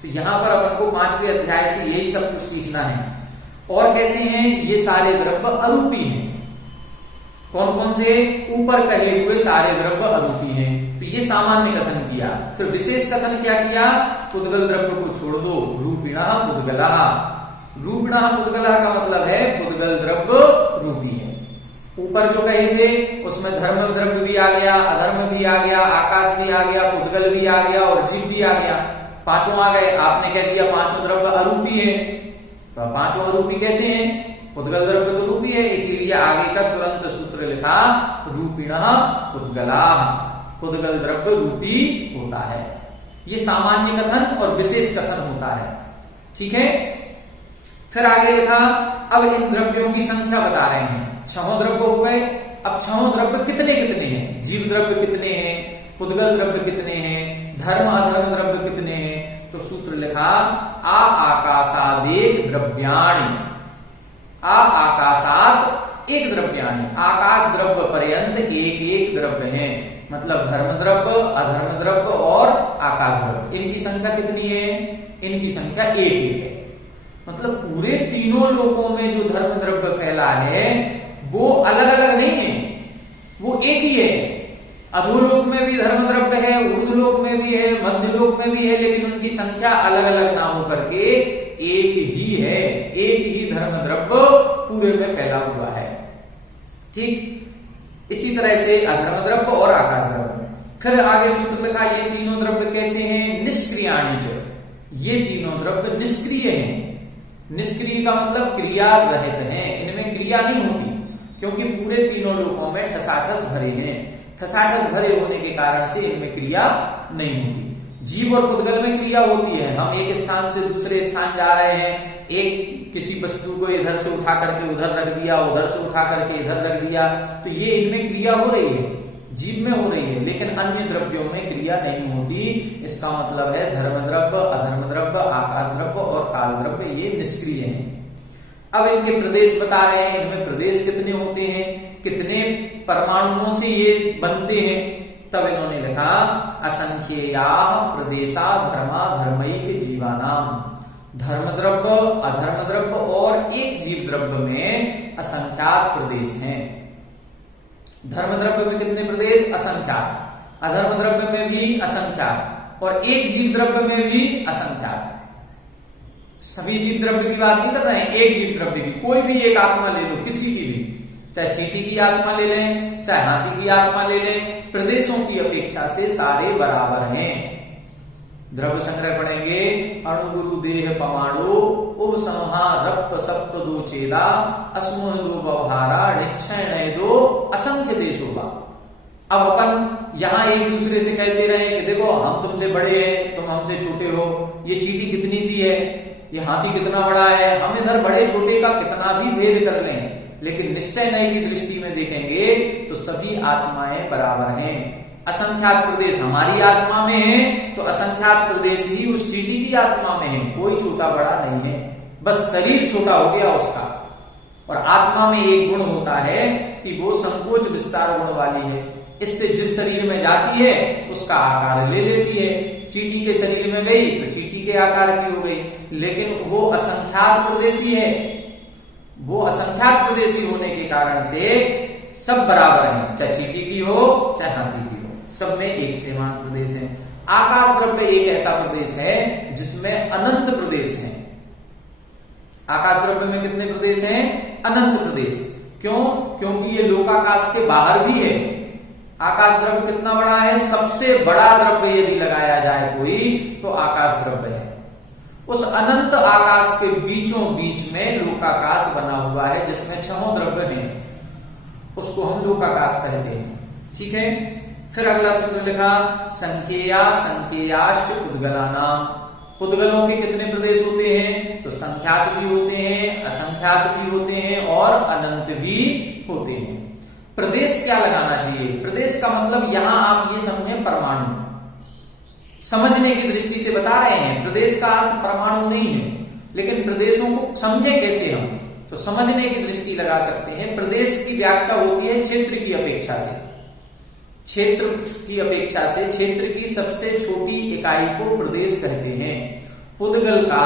तो यहां पर अपन को 5वें अध्याय से यही सब कुछ सीखना है। और कैसे हैं ये सारे द्रव्य? अरूपी हैं। कौन कौन से? ऊपर कहे हुए सारे द्रव्य अरूपी हैं। तो ये सामान्य कथन किया। फिर विशेष कथन क्या किया? पुद्गल द्रव्य को छोड़ दो, रूपिणः पुद्गलः। रूपिणः पुद्गलः का मतलब है पुद्गल द्रव्य रूपी है। ऊपर जो कहे थे उसमें धर्म द्रव्य भी आ गया, अधर्म भी आ गया, आकाश भी आ गया, पुद्गल भी आ गया और जीव भी आ गया। पांचों आ गए। आपने कह दिया पांचों द्रव्य अरूपी है। तो पांचों अरूपी कैसे हैं? पुद्गल द्रव्य तो रूपी है, इसीलिए आगे का तुरंत सूत्र लिखा रूपिणः पुद्गलाः। पुद्गल द्रव्य रूपी होता है। ये सामान्य कथन और विशेष कथन होता है। ठीक है। फिर आगे लिखा अब इन द्रव्यों की संख्या बता रहे हैं। 6 द्रव्य हो गए। अब 6 द्रव्य कितने कितने हैं? जीव द्रव्य कितने हैं? पुद्गल द्रव्य कितने हैं? धर्म अधर्म द्रव्य कितने हैं? तो सूत्र लिखा आकाशादेक द्रव्याणि। आकाशात एक द्रव्याणि। आकाश द्रव्य पर्यंत एक एक द्रव्य है। मतलब धर्म द्रव्य, अधर्म द्रव्य और आकाश द्रव्य। इनकी संख्या कितनी है? इनकी संख्या एक है। मतलब पूरे तीनों लोकों में जो धर्म द्रव्य फैला है वो अलग अलग नहीं है, वो एक ही है। अधोलोक में भी धर्म द्रव्य है, ऊर्ध्वलोक में भी है, मध्यलोक में भी है, लेकिन उनकी संख्या अलग अलग ना हो करके एक ही है। एक ही धर्म द्रव्य पूरे में फैला हुआ है। ठीक इसी तरह से अधर्म द्रव्य और आकाश द्रव्य। फिर आगे सूत्र लिखा ये तीनों द्रव्य कैसे हैं? निष्क्रियाणि च। ये तीनों द्रव्य निष्क्रिय हैं। निष्क्रिय का मतलब क्रिया रहित हैं, इनमें क्रिया नहीं होती, क्योंकि पूरे तीनों लोकों में ठसाठस भरे हैं। ठसाठस भरे होने के कारण से इनमें क्रिया नहीं होती। जीव और पुद्गल में क्रिया होती है। हम एक स्थान से दूसरे स्थान जा रहे हैं, एक किसी वस्तु को इधर से उठा करके उधर रख दिया, उधर से उठा करके इधर रख दिया, तो ये इनमें क्रिया हो रही है, जीव में हो रही है, लेकिन अन्य द्रव्यों में क्रिया नहीं होती। इसका मतलब है धर्म द्रव्य, अधर्म द्रव्य, आकाश द्रव्य और काल द्रव्य ये निष्क्रिय हैं। अब इनके प्रदेश बता रहे हैं। इनमें प्रदेश कितने होते हैं, कितने परमाणुओं से ये बनते हैं। तब इन्होंने लिखा असंख्येया प्रदेशा धर्मा धर्मैक जीवानाम। धर्म द्रव्य, अधर्म द्रव्य और एक जीव द्रव्य में असंख्यात प्रदेश हैं। धर्म द्रव्य में कितने प्रदेश? असंख्यात। अधर्म द्रव्य में भी असंख्यात और एक जीव द्रव्य में भी असंख्यात। सभी जीव द्रव्य की बात नहीं कर रहे हैं, एक जीव द्रव्य की। कोई भी एक आत्मा ले लो, किसी की भी, चाहे चींटी की आत्मा ले लें, चाहे हाथी की आत्मा ले लें, प्रदेशों की अपेक्षा से सारे बराबर हैं। द्रव्य संग्रह पढ़ेंगे। अणुगुरु देह पमाणु उप समहा रप सप्त दो चेदा अस्मुह दो व्यवहारा निक्षय दो असंख्य देशोगा। अब अपन यहां एक दूसरे से कहते रहे कि देखो हम तुमसे बड़े हैं, तुम हमसे छोटे हो, ये चींटी कितनी सी है, ये हाथी कितना बड़ा है, हम इधर बड़े छोटे का कितना भी भेद कर लें, लेकिन निश्चय नय की दृष्टि में देखेंगे तो सभी आत्माएं बराबर हैं। असंख्यात प्रदेश हमारी आत्मा में है तो असंख्यात प्रदेश ही उस चींटी की आत्मा में है। कोई छोटा बड़ा नहीं है, बस शरीर छोटा हो गया उसका। और आत्मा में एक गुण होता है कि वो संकोच विस्तार गुण वाली है। इससे जिस शरीर में जाती है उसका आकार ले लेती है। चींटी के शरीर में गई तो चींटी के आकार की हो गई, लेकिन वो असंख्यात प्रदेशी है। वो असंख्यात प्रदेशी होने के कारण से सब बराबर हैं, चाहे चींटी की हो चाहे हाथी की हो, सब में एक समान प्रदेश है। आकाश द्रव्य एक ऐसा प्रदेश है जिसमें अनंत प्रदेश है। आकाश द्रव्य में कितने प्रदेश हैं? अनंत प्रदेश। क्यों? क्योंकि ये लोकाकाश के बाहर भी है। आकाश द्रव्य कितना बड़ा है? सबसे बड़ा द्रव्य यदि लगाया जाए कोई तो आकाश द्रव्य है। उस अनंत आकाश के बीचों बीच में लोकाकाश बना हुआ है जिसमें छहों द्रव्य हैं, उसको हम लोकाकाश कहते हैं। ठीक है, फिर अगला सूत्र लिखा संख्या संख्याश्च पुद्गलानाम। पुद्गलों के कितने प्रदेश होते हैं? तो संख्यात भी होते हैं, असंख्यात भी होते हैं और अनंत भी होते हैं। प्रदेश क्या लगाना चाहिए? प्रदेश का मतलब यहां आप ये समझें परमाणु, समझने की दृष्टि से बता रहे हैं। प्रदेश का अर्थ परमाणु नहीं है, लेकिन प्रदेशों को समझे कैसे हम, तो समझने की दृष्टि लगा सकते हैं। प्रदेश की व्याख्या होती है क्षेत्र की अपेक्षा से, क्षेत्र की अपेक्षा से क्षेत्र की सबसे छोटी इकाई को प्रदेश कहते हैं। पुद्गल का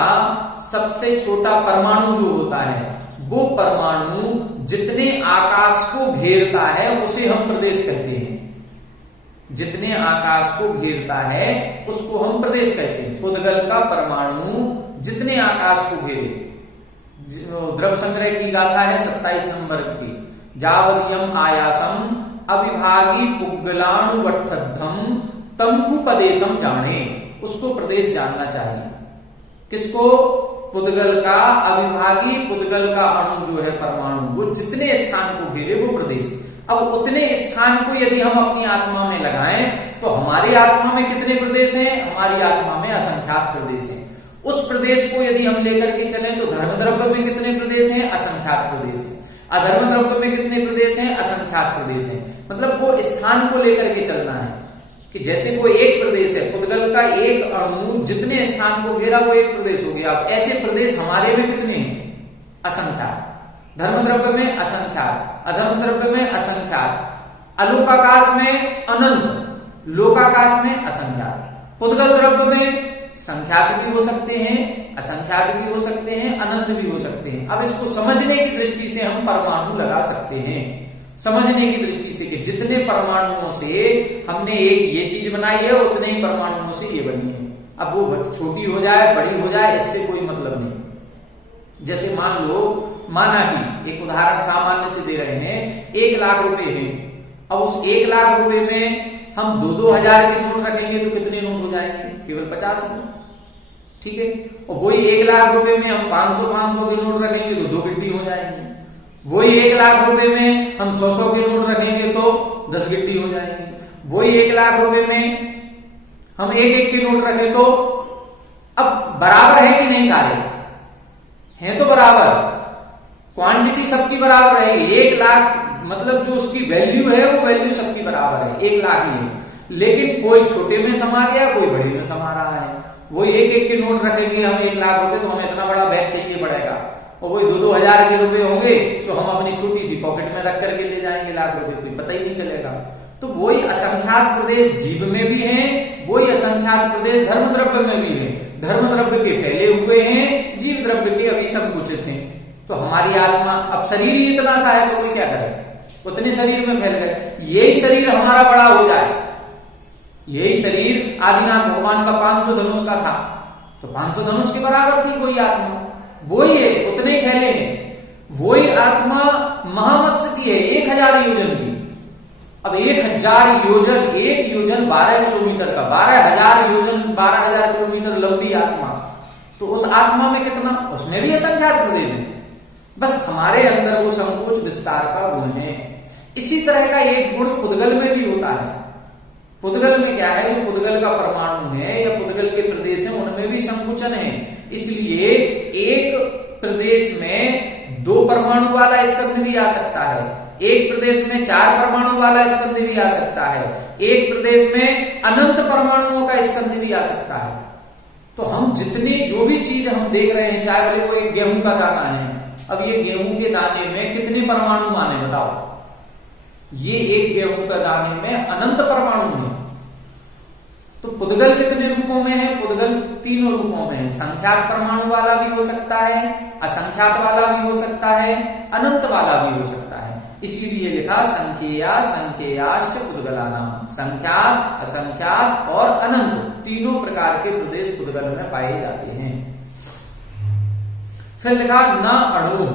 सबसे छोटा परमाणु जो होता है वो परमाणु जितने आकाश को घेरता है उसे हम प्रदेश कहते हैं। जितने आकाश को घेरता है उसको हम प्रदेश कहते हैं। पुद्गल का परमाणु जितने आकाश को घेरे, द्रव संग्रह की गाथा है 27 नंबर की, जावदीयम आयासम अविभागी पुग्गलाणुवट्ठद्धम तंफु प्रदेशम जाने, उसको प्रदेश जानना चाहिए। किसको? पुद्गल का अविभागी पुद्गल का अणु जो है परमाणु, वो जितने स्थान को घेरे वो प्रदेश। अब उतने स्थान को यदि हम अपनी आत्मा में लगाएं तो हमारी आत्मा में कितने प्रदेश हैं? हमारी आत्मा में असंख्यात प्रदेश हैं। उस प्रदेश को यदि हम लेकर के चलें तो धर्म द्रव्य में कितने प्रदेश हैं? असंख्यात प्रदेश हैं। अधर्म द्रव्य में कितने प्रदेश हैं? असंख्यात प्रदेश हैं। मतलब वो स्थान को लेकर के चलना है कि जैसे कोई एक प्रदेश है, पुद्गल का एक अणु जितने स्थान को घेरा वो एक प्रदेश हो गया। अब ऐसे प्रदेश हमारे में कितने हैं? असंख्यात। धर्म द्रव्य में असंख्यात, अधर्म द्रव्य में असंख्यात, अलोकाकाश में अनंत, लोकाकाश में असंख्यात। पुद्गल द्रव्य में संख्यात भी हो सकते हैं, असंख्यात भी हो सकते हैं, अनंत भी हो सकते हैं। अब इसको समझने की दृष्टि से हम परमाणु लगा सकते हैं, समझने की दृष्टि से कि जितने परमाणुओं से हमने एक ये चीज बनाई है उतने ही परमाणुओं से ये बनी है। अब वो छोटी हो जाए बड़ी हो जाए इससे कोई मतलब नहीं। जैसे मान लो, माना कि एक उदाहरण सामान्य से दे रहे हैं, 1 लाख रुपए हैं। अब उस 1 लाख रुपए में हम 2-2 हजार के नोट रखेंगे तो कितने नोट हो जाएंगे? केवल 50 नोट। ठीक है, और वही 1 लाख रुपए में हम 500-500 के नोट रखेंगे तो 2 गिट्टी हो जाएंगे। वही 1 लाख रुपए में हम 100-100 के नोट रखेंगे तो 10 गिट्टी हो जाएंगे। वही 1 लाख रुपए में हम 1-1 के नोट रखें तो अब बराबर है कि नहीं? सारे हैं तो बराबर, क्वांटिटी सबकी बराबर रहेगी। 1 लाख मतलब जो उसकी वैल्यू है वो वैल्यू सबकी बराबर है, 1 लाख ही है। लेकिन कोई छोटे में समा गया, कोई बड़े में समा रहा है। वो 1-1 के नोट रखेंगे हम 1 लाख रुपए तो हमें इतना बड़ा बैग चाहिए पड़ेगा, और वही 2-2 हजार के रुपए होंगे तो हम अपनी छोटी सी पॉकेट में रख करके ले जाएंगे लाख रुपए, कोई पता ही नहीं चलेगा। तो वही असंख्यात प्रदेश जीव में भी है, वही असंख्यात प्रदेश धर्म द्रव्य में भी है। धर्म द्रव्य के फैले हुए हैं, जीव द्रव्य के अभी संकुचित हैं। तो हमारी आत्मा, अब शरीर ही इतना सा है तो कोई क्या करे? उतने शरीर में फैल गए। यही शरीर हमारा बड़ा हो जाए, यही शरीर आदिनाथ भगवान का 500 धनुष का था तो 500 धनुष के बराबर थी कोई आत्मा, वही है, उतने ही फैले हैं। वही आत्मा महामत्स्य की है 1000 योजन की। अब 1000 योजन, एक योजन 12 किलोमीटर का, 12,000 योजन 12,000 किलोमीटर लंबी आत्मा, तो उस आत्मा में कितना? उसमें भी असंख्यात प्रदेश है। बस हमारे अंदर वो संकोच विस्तार का गुण है। इसी तरह का एक गुण पुद्गल में भी होता है। पुद्गल में क्या है? जो पुद्गल का परमाणु है या पुद्गल के प्रदेश है उनमें भी संकुचन है। इसलिए एक प्रदेश में 2 परमाणु वाला स्कंध भी आ सकता है, एक प्रदेश में 4 परमाणु वाला स्कंध भी आ सकता है, एक प्रदेश में अनंत परमाणुओं का स्कंध भी आ सकता है। तो हम जितनी जो भी चीज हम देख रहे हैं, चाहे भले वो एक गेहूं का दाना है, अब ये गेहूं के दाने में कितने परमाणु माने बताओ? ये एक गेहूं का दाने में अनंत परमाणु है। तो पुद्गल कितने रूपों में है? पुद्गल तीनों रूपों में है। संख्यात परमाणु वाला भी हो सकता है, असंख्यात वाला भी हो सकता है, अनंत वाला भी हो सकता है। इसीलिए लिखा संख्या संख्याश्च पुद्गलानाम। संख्यात, असंख्यात और अनंत तीनों प्रकार के प्रदेश पुद्गल में पाए जाते हैं। फिर लिखा न अणु,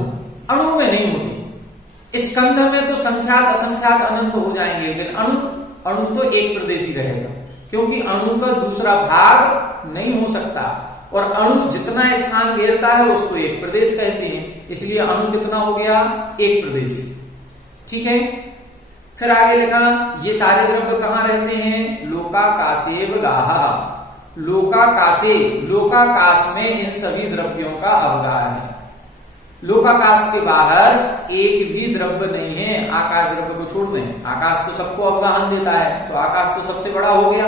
अणु में नहीं होती। स्कंध में तो संख्यात असंख्यात अनंत हो जाएंगे, लेकिन अणु तो एक प्रदेश ही रहेगा, क्योंकि अणु का दूसरा भाग नहीं हो सकता। और अणु जितना स्थान घेरता है उसको एक प्रदेश कहते हैं, इसलिए अणु कितना हो गया? एक प्रदेश। ठीक है। फिर आगे लिखा ये सारे द्रव्य कहाँ रहते हैं? लोकाकाशेव गाहा। लोकाकाशे, लोकाकाश में इन सभी द्रव्यों का अवगाह है। लोकाकाश के बाहर एक भी द्रव्य नहीं है। आकाश द्रव्य को छोड़ दें, आकाश तो सबको अवगाहन देता है, तो आकाश तो सबसे बड़ा हो गया।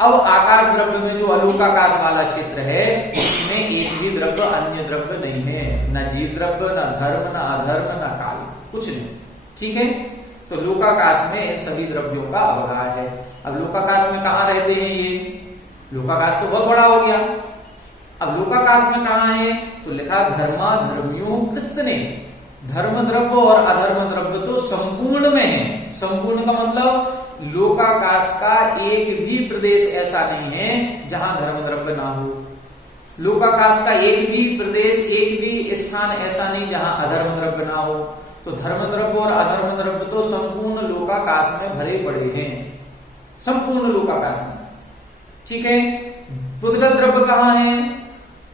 अब आकाश द्रव्य में जो अलोकाकाश वाला क्षेत्र है उसमें एक भी द्रव्य अन्य द्रव्य नहीं है। न जीव द्रव्य, न धर्म, न अधर्म, न काल, कुछ नहीं। ठीक है। तो लोकाकाश में इन सभी द्रव्यों का अवगाह है। अब लोकाकाश में कहाँ रहते हैं ये? लोकाकाश तो बहुत बड़ा हो गया। अब लोकाकाश में कहाँ है? तो लिखा धर्मा धर्मियों कृष्ण। धर्म द्रव्य और अधर्म द्रव्य तो संपूर्ण में है। संपूर्ण का मतलब लोकाकाश का एक भी प्रदेश ऐसा नहीं है जहां धर्म द्रव्य ना हो। लोकाकाश का एक भी प्रदेश, एक भी स्थान ऐसा नहीं जहां अधर्म द्रव्य ना हो। तो धर्म द्रव्य और अधर्म द्रव्य तो संपूर्ण लोकाकाश में भरे पड़े हैं, संपूर्ण लोकाकाश में। ठीक है। पुद्गल द्रव्य कहाँ है?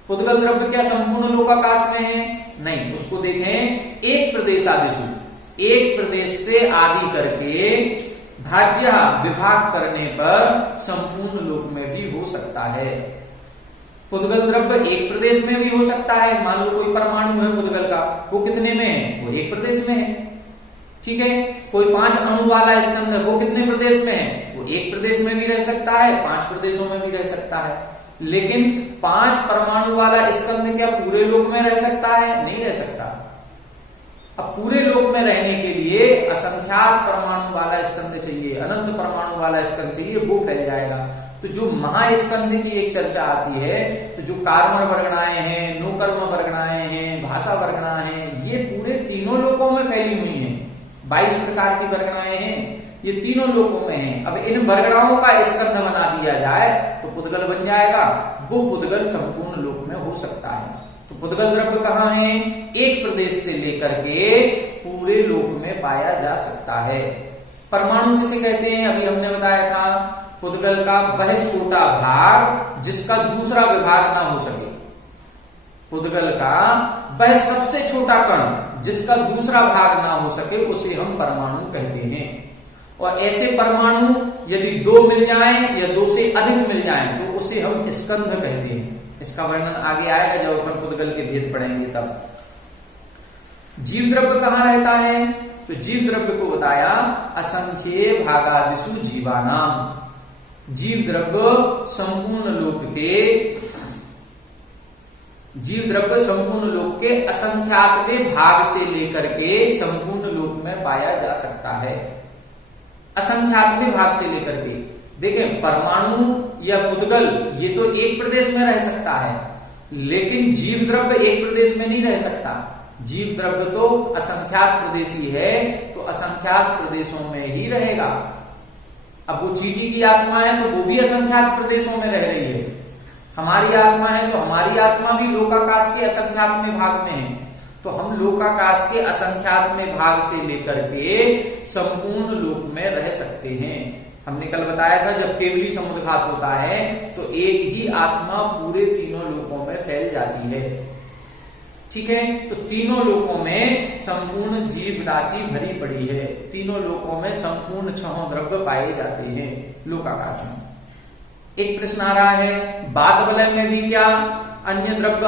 पुद्गल द्रव्य क्या संपूर्ण लोकाकाश में है? नहीं। उसको देखें, एक प्रदेश आदिशु, एक प्रदेश से आदि करके भाज्य विभाग करने पर संपूर्ण लोक में भी हो सकता है। पुद्गल द्रव्य एक प्रदेश में भी हो सकता है। मान लो कोई परमाणु है पुद्गल का, वो कितने में है? वो एक प्रदेश में है। ठीक है। कोई 5 अणु वाला स्कंध है, वो कितने प्रदेश में है? वो एक प्रदेश में भी रह सकता है, 5 प्रदेशों में भी रह सकता है। लेकिन 5 परमाणु वाला स्कंध क्या पूरे लोक में रह सकता है? नहीं रह सकता। अब पूरे लोक में रहने के लिए असंख्यात परमाणु वाला स्कंध चाहिए, अनंत परमाणु वाला स्कंध चाहिए, वो फैल जाएगा। तो जो महास्कंध की एक चर्चा आती है, तो जो कार्बन वर्गणाएं हैं, नो कर्म वर्गणाएं हैं, भाषा वर्गणाएं हैं, ये पूरे तीनों लोकों में फैली हुई हैं। 22 प्रकार की वर्गणाएं हैं, ये तीनों लोकों में हैं। अब इन वर्गणाओं का स्कंध बना दिया जाए तो पुद्गल बन जाएगा। वो पुद्गल संपूर्ण लोक में हो सकता है। तो पुद्गल द्रव्य कहाँ है? एक प्रदेश से लेकर के पूरे लोक में पाया जा सकता है। परमाणु किसे कहते हैं? अभी हमने बताया था पुद्गल का वह छोटा भाग जिसका दूसरा विभाग ना हो सके। पुद्गल का वह सबसे छोटा कण जिसका दूसरा भाग ना हो सके उसे हम परमाणु कहते हैं। और ऐसे परमाणु यदि 2 मिल जाएं या 2 से अधिक मिल जाएं तो उसे हम स्कंध कहते हैं। इसका वर्णन आगे आएगा जब अपन पुद्गल के भेद पढ़ेंगे तब। जीव द्रव्य कहाँ रहता है? तो जीव द्रव्य को बताया असंख्य भागादिशु जीवानाम। जीव द्रव्य संपूर्ण लोक के, जीव द्रव्य संपूर्ण लोक के असंख्यातवें भाग से लेकर के संपूर्ण लोक में पाया जा सकता है। असंख्यातवें भाग से लेकर के देखें, परमाणु या पुद्गल ये तो एक प्रदेश में रह सकता है, लेकिन जीव द्रव्य एक प्रदेश में नहीं रह सकता। जीव द्रव्य तो असंख्यात प्रदेशी है, तो असंख्यात प्रदेशों में ही रहेगा। अब वो चींटी की आत्मा है तो वो भी असंख्यात प्रदेशों में रह रही है। हमारी आत्मा है तो हमारी आत्मा भी लोकाकाश के असंख्यात में भाग में है। तो हम लोकाकाश के असंख्यात में भाग से लेकर के संपूर्ण लोक में रह सकते हैं। हमने कल बताया था जब केवली समुद्घात होता है तो एक ही आत्मा पूरे तीनों लोकों में फैल जाती है। ठीक है। तो तीनों लोकों में संपूर्ण जीव राशि भरी पड़ी है। तीनों लोकों में संपूर्ण 6 द्रव्य पाए जाते हैं लोकाकाश में। एक प्रश्न आ रहा है, बात वलय में भी क्या अन्य द्रव्य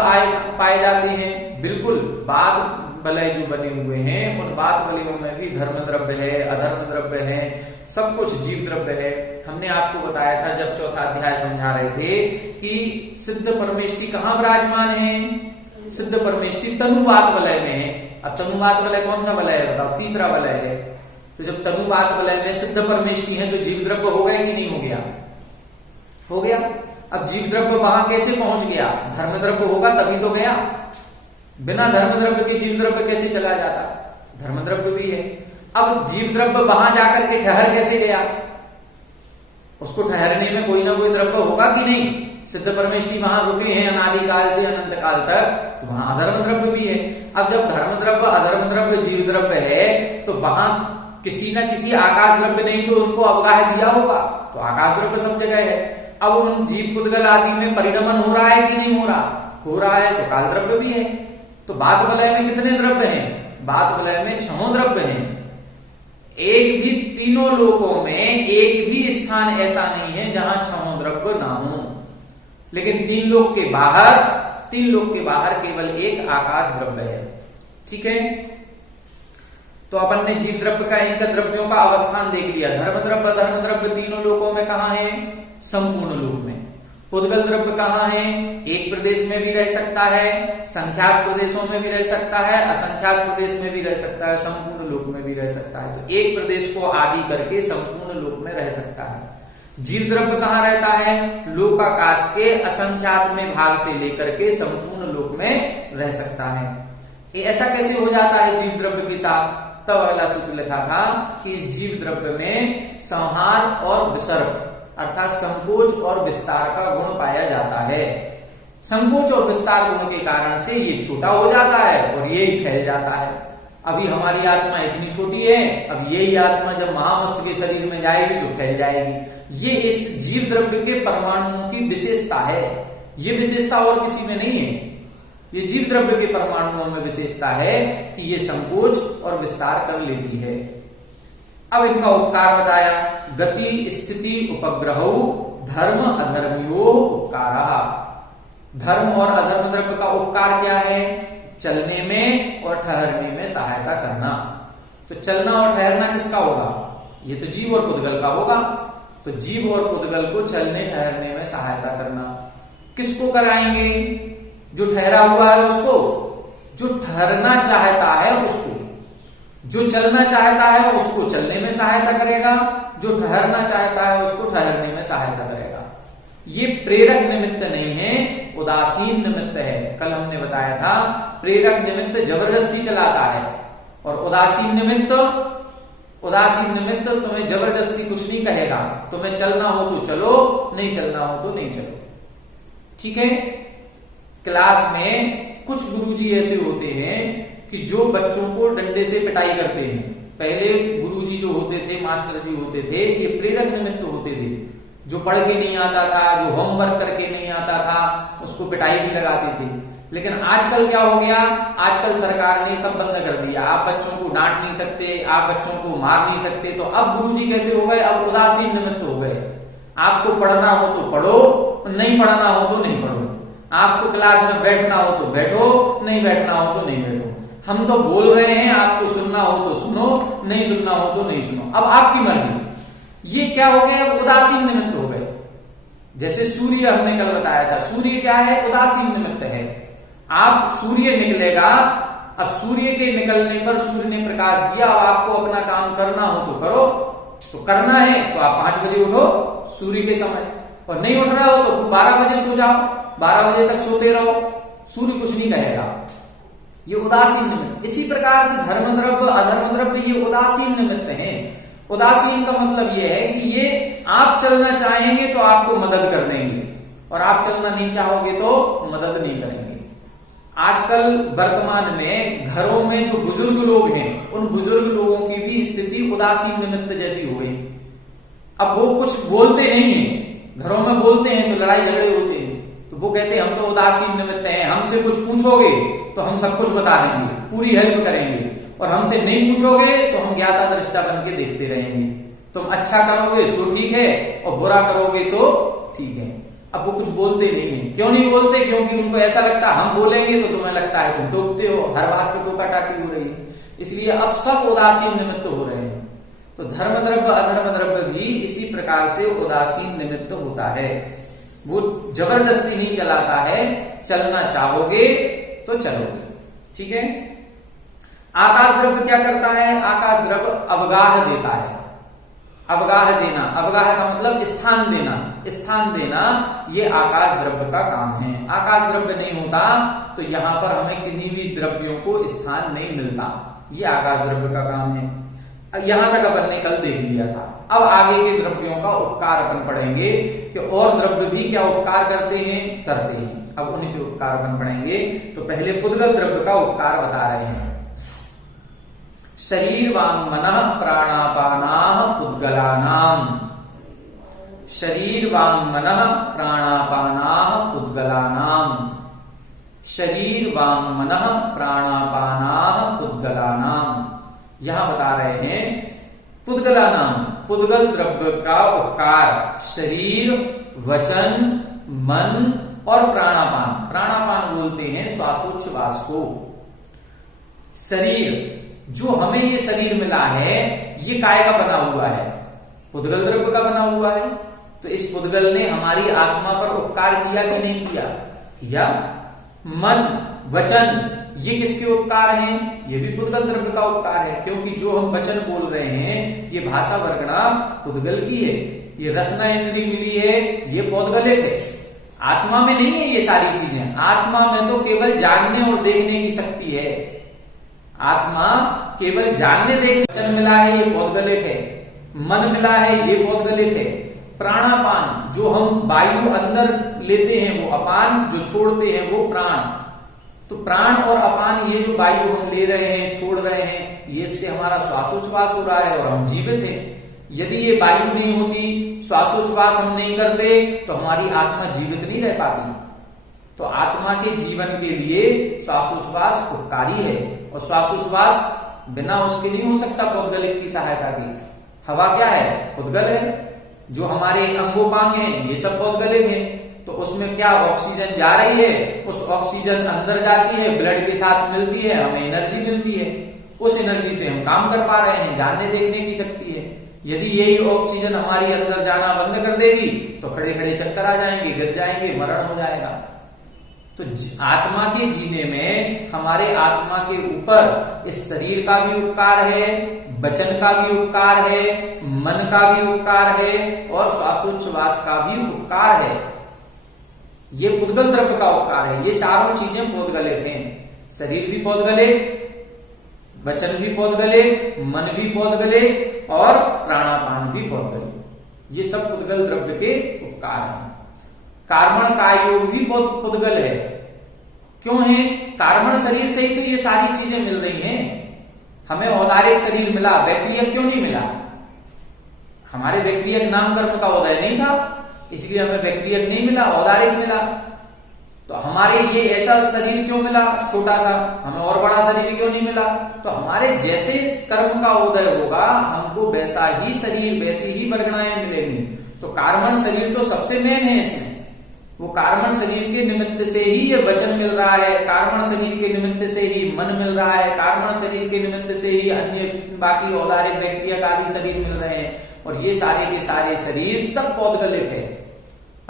पाए जाते हैं? बिल्कुल, बात वलय जो बने हुए हैं उन बात वलयों में भी धर्म द्रव्य है, अधर्म द्रव्य है, सब कुछ जीव द्रव्य है। हमने आपको बताया था जब चौथा अध्याय समझा रहे थे कि सिद्ध परमेष्टि कहाँ विराजमान है? सिद्ध परमेष्टि तनुवात वलय में है। अब तनुवात वलय कौन सा वलय है बताओ? तीसरा वलय है। तो जब तनुवात वलय में सिद्ध परमेष्टि है तो जीव द्रव्य हो गया कि नहीं हो गया? हो गया। अब जीव द्रव्य वहां कैसे पहुंच गया? धर्म द्रव्य होगा तभी तो गया। बिना धर्म द्रव्य के जीव द्रव्य कैसे चला जाता? धर्म द्रव्य भी है। अब जीव द्रव्य वहां जाकर के ठहर कैसे गया? उसको ठहरने में कोई ना कोई द्रव्य होगा कि नहीं? सिद्ध परमेष्ठी वहां रुके हैं अनादिकाल से अनंत काल तक, तो वहां अधर्म द्रव्य भी है। अब जब धर्म द्रव्य, अधर्म द्रव्य, जीव द्रव्य है, तो वहां किसी न किसी आकाश द्रव्य नहीं तो उनको अवगाह दिया होगा, तो आकाश द्रव्य सब जगह है। अब उन जीव पुद्गल आदि में परिणमन हो रहा है कि नहीं हो रहा? हो रहा है, तो काल द्रव्य भी है। तो बात वलय में कितने द्रव्य हैं? बात वलय में 6 द्रव्य हैं। एक भी, तीनों लोकों में एक भी स्थान ऐसा नहीं है जहां 6 द्रव्य ना हो। लेकिन 3 लोक के बाहर केवल एक आकाश द्रव्य है। ठीक है, तो अपन ने जीव द्रव्य का, इनका द्रव्यों का अवस्थान देख लिया। धर्म द्रव्य, अधर्म द्रव्य तीनों लोकों में कहां है? संपूर्ण लोक में। पुद्गल द्रव्य कहां है? एक प्रदेश में भी रह सकता है, संख्यात प्रदेशों में भी रह सकता है, असंख्यात प्रदेश में भी रह सकता है, संपूर्ण लोक में भी रह सकता है। तो एक प्रदेश को आदि करके संपूर्ण लोक में रह सकता है। जीव द्रव्य कहां रहता है? लोकाकाश के असंख्यात में भाग से लेकर के संपूर्ण लोक में रह सकता है। ये ऐसा कैसे हो जाता है जीव द्रव्य के साथ? तब अगला सूत्र लिखा था कि इस जीव द्रव्य में संहार और विसर्ग अर्थात संकोच और विस्तार का गुण पाया जाता है। संकोच और विस्तार गुण के कारण से ये छोटा हो जाता है और ये ही फैल जाता है। अभी हमारी आत्मा इतनी छोटी है, अब यही आत्मा जब महामत्स्य के शरीर में जाएगी तो फैल जाएगी। ये इस जीव द्रव्य के परमाणुओं की विशेषता है। ये विशेषता और किसी में नहीं है। ये जीव द्रव्य के परमाणुओं में विशेषता है कि ये संकोच और विस्तार कर लेती है। अब इनका उपकार बताया, गति स्थिति उपग्रहो धर्म अधर्मयो उपकार। धर्म और अधर्म द्रव्य का उपकार क्या है? चलने में और ठहरने में सहायता करना। तो चलना और ठहरना किसका होगा? ये तो जीव और पुद्गल का होगा। तो जीव और पुद्गल को चलने ठहरने में सहायता करना। किसको कराएंगे? जो ठहरा हुआ है उसको, जो ठहरना चाहता है उसको। जो चलना चाहता है उसको चलने में सहायता करेगा, जो ठहरना चाहता है उसको ठहरने में सहायता करेगा। ये प्रेरक निमित्त नहीं है, उदासीन निमित्त है। कल हमने बताया था प्रेरक निमित्त जबरदस्ती चलाता है और उदासीन निमित्त तुम्हें जबरदस्ती कुछ नहीं कहेगा। तुम्हें चलना हो तो चलो, नहीं चलना हो तो नहीं चलो। ठीक है। क्लास में कुछ गुरुजी ऐसे होते हैं कि जो बच्चों को डंडे से पिटाई करते हैं। पहले गुरुजी जो होते थे, मास्टर जी होते थे, ये प्रेरक निमित्त होते थे। जो पढ़ के नहीं आता था, जो होमवर्क करके नहीं आता था, उसको पिटाई भी लगाते थे। लेकिन आजकल क्या हो गया? आजकल सरकार ने सब बंद कर दिया। आप बच्चों को डांट नहीं सकते, आप बच्चों को मार नहीं सकते। तो अब गुरुजी कैसे हो गए? अब उदासीन निमित्त हो गए। आपको पढ़ना हो तो पढ़ो, नहीं पढ़ना हो तो नहीं पढ़ो। आपको क्लास में बैठना हो तो बैठो, नहीं बैठना हो तो नहीं बैठो। हम तो बोल रहे हैं, आपको सुनना हो तो सुनो, नहीं सुनना हो तो नहीं सुनो। अब आपकी मर्जी। ये क्या हो गया? अब उदासीन निमित्त हो गए। जैसे सूर्य हमने कल बताया था, सूर्य क्या है? उदासीन निमित्त है। आप सूर्य निकलेगा, अब सूर्य के निकलने पर सूर्य ने प्रकाश दिया, अब आपको अपना काम करना हो तो करो। तो करना है तो आप 5 बजे उठो सूर्य के समय, और नहीं उठ रहा हो तो 12 बजे सो जाओ, 12 बजे तक सोते रहो, सूर्य कुछ नहीं कहेगा। ये उदासीन निमित्त। इसी प्रकार से धर्म द्रव्य अधर्म द्रव्य ये उदासीन निमित्त है। उदासीन का मतलब ये है कि ये आप चलना चाहेंगे तो आपको मदद कर देंगे, और आप चलना नहीं चाहोगे तो मदद नहीं करेंगे। आजकल वर्तमान में घरों में जो बुजुर्ग लोग हैं, उन बुजुर्ग लोगों की भी स्थिति उदासीन निमित्त जैसी हो गई। अब वो कुछ बोलते नहीं है, घरों में बोलते हैं तो लड़ाई झगड़े होते हैं, तो वो कहते हैं हम तो उदासीन निमित्त हैं, हमसे कुछ पूछोगे तो हम सब कुछ बता देंगे, पूरी हेल्प करेंगे, और हमसे नहीं पूछोगे तो हम ज्ञाता दृष्टा बन के देखते रहेंगे। तुम अच्छा करोगे सो ठीक है, और बुरा करोगे सो ठीक है। अब वो कुछ बोलते नहीं है। क्यों नहीं बोलते? क्योंकि उनको ऐसा लगता है हम बोलेंगे तो तुम्हें लगता है तुम टोकते हो, हर बात पे टोका टाकी हो रही है। इसलिए अब सब उदासीन निमित्त हो रहे हैं। तो धर्म द्रव्य अधर्म द्रव्य भी इसी प्रकार से उदासीन निमित्त होता है। वो जबरदस्ती नहीं चलाता है, चलना चाहोगे तो चलोगे। ठीक है। आकाश द्रव्य क्या करता है? आकाश द्रव्य अवगाह देता है। अवगाह देना, अवगाह का मतलब स्थान देना, स्थान देना ये आकाश द्रव्य का काम है। आकाश द्रव्य नहीं होता तो यहां पर हमें किन्हीं भी द्रव्यों को स्थान नहीं मिलता, ये आकाश द्रव्य का काम है। यहां तक अपन ने कल देख लिया था। अब आगे के द्रव्यों का उपकार अपन पढ़ेंगे कि और द्रव्य भी क्या उपकार करते हैं, अब उन्हीं के उपकार अपन पढ़ेंगे। तो पहले पुद्गल द्रव्य का उपकार बता रहे हैं। शरीर वांग मनः प्राणापानाः पुद्गलानाम्, शरीर वांग मनः प्राणापानाः पुद्गलानाम्, शरीर वांग मनः प्राणापानाः पुद्गलानाम्। यहां बता रहे हैं पुद्गलानाम, पुद्गल द्रव्य का उपकार शरीर, वचन, मन और प्राणापान। प्राणापान बोलते हैं श्वासोच्छ्वास को। शरीर, जो हमें ये शरीर मिला है ये काय का बना हुआ है, पुद्गल द्रव्य का बना हुआ है। तो इस पुद्गल ने हमारी आत्मा पर उपकार किया कि नहीं किया? किया। मन, वचन, ये किसके उपकार हैं? ये भी पुद्गल द्रव्य का उपकार है, क्योंकि जो हम वचन बोल रहे हैं ये भाषा वर्गणा पुद्गल की है। ये रसना इंद्री मिली है, ये पौद्गलिक है। आत्मा में नहीं है ये सारी चीजें। आत्मा में तो केवल जानने और देखने की शक्ति है। आत्मा केवल जानने देखने, वचन मिला है ये पौद्गलिक है, मन मिला है ये पौद्गलिक है। प्राणापान, जो हम वायु अंदर लेते हैं वो अपान, जो छोड़ते हैं वो प्राण। तो प्राण और अपान, ये जो वायु हम ले रहे हैं, छोड़ रहे हैं, ये इससे हमारा श्वासोच्छ्वास हो रहा है और हम जीवित हैं। यदि ये वायु नहीं होती, श्वासोच्छ्वास हम नहीं करते, तो हमारी आत्मा जीवित नहीं रह पाती। तो आत्मा के जीवन के लिए श्वासोच्छ्वास उपकारी है, और श्वासोच्छ्वास बिना उसके नहीं हो सकता पौद्गलिक की सहायता की। हवा क्या है? पुद्गल है। जो हमारे अंगोपांग हैं ये सब पौद्गलिक हैं। तो उसमें क्या ऑक्सीजन जा रही है, उस ऑक्सीजन अंदर जाती है, ब्लड के साथ मिलती है, हमें एनर्जी मिलती है। उस एनर्जी से हम काम कर पा रहे हैं, जानने देखने की शक्ति है। यदि यही ऑक्सीजन हमारी अंदर जाना बंद कर देगी तो खड़े खड़े चक्कर आ जाएंगे, गिर जाएंगे, मरण हो जाएगा। तो आत्मा के जीने में हमारे आत्मा के ऊपर इस शरीर का भी उपकार है, वचन का भी उपकार है, मन का भी उपकार है और श्वासोच्छ्वास का भी उपकार है। ये पुद्गल द्रव्य का उपकार है। ये चारों चीजें पौद्गलिक हैं। शरीर भी पौद्गलिक, वचन भी पौद्गलिक, मन भी पौद्गलिक और प्राणापान भी पौद्गलिक। ये सब पुद्गल द्रव्य के उपकार हैं। कार्बन का योग भी पुद्गल है। क्यों है? कार्बन शरीर से ही तो ये सारी चीजें मिल रही हैं। हमें औदारिक शरीर मिला, बैक्टीरिया क्यों नहीं मिला? हमारे बैक्टीरिया नाम कर्म का उदय नहीं था, इसलिए हमें बैक्टीरिया नहीं मिला, औदारिक मिला। तो हमारे ये ऐसा शरीर क्यों मिला छोटा सा, हमें और बड़ा शरीर क्यों नहीं मिला? तो हमारे जैसे कर्म का उदय होगा हमको वैसा ही शरीर, वैसी ही वर्गणाएं मिलेंगी। तो कार्बन शरीर तो सबसे मेन है इसमें। वो कार्बन शरीर के निमित्त से ही ये वचन मिल रहा है, कार्बन शरीर के निमित्त से ही मन मिल रहा है, कार्बन शरीर के निमित्त से ही अन्य बाकी औदारिक बैक्टीरिया आदि शरीर मिल रहे हैं। और ये सारे के सारे शरीर सब पौद्गलिक है।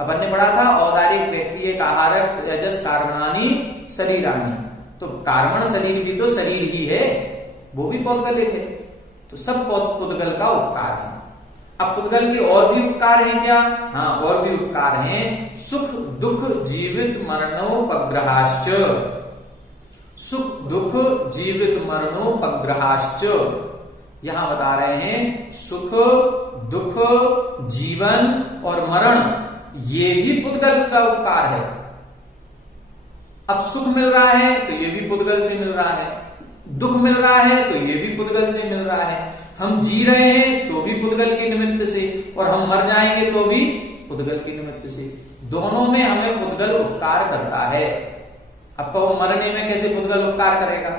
अब हमने पढ़ा था औदारिक बैक्टीरिया का आहारक तेजस कार्बनानी शरीरानी। तो कार्बन शरीर भी तो शरीर ही है, वो भी पौद्गलिक है। तो सब पुद्गल का उपकार है। अब पुद्गल के और भी उपकार हैं क्या? हाँ, और भी उपकार हैं। सुख दुख जीवित मरणोपग्रहाश्च, सुख दुख जीवित मरणोपग्रहाश्च। यहां बता रहे हैं सुख दुख जीवन और मरण ये भी पुद्गल का उपकार है। अब सुख मिल रहा है तो ये भी पुद्गल से मिल रहा है, दुख मिल रहा है तो ये भी पुद्गल से मिल रहा है, हम जी रहे हैं तो भी पुद्गल के निमित्त से, और हम मर जाएंगे तो भी पुद्गल के निमित्त से। दोनों में हमें पुद्गल उपकार करता है। अब कहो मरने में कैसे पुद्गल उपकार करेगा?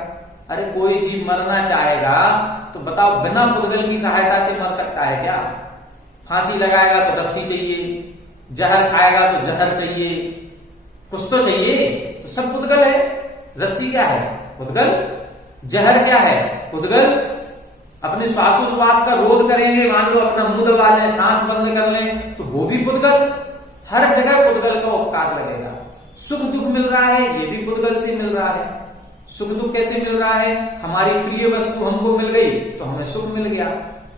अरे कोई जीव मरना चाहेगा तो बताओ बिना पुद्गल की सहायता से मर सकता है क्या? फांसी लगाएगा तो रस्सी चाहिए, जहर खाएगा तो जहर चाहिए, कुछ तो चाहिए। तो सब पुद्गल है। रस्सी क्या है? पुद्गल। जहर क्या है? पुद्गल। अपने श्वासोच्छ्वास का रोध करेंगे, मान लो अपना मुंह दबा लें, सांस बंद कर लें, तो वो भी पुद्गल। हर जगह पुद्गल का उपकार लगेगा। सुख दुख मिल रहा है, ये भी पुद्गल से मिल रहा है। सुख दुख कैसे मिल रहा है? हमारी प्रिय वस्तु हमको मिल गई तो हमें सुख मिल गया।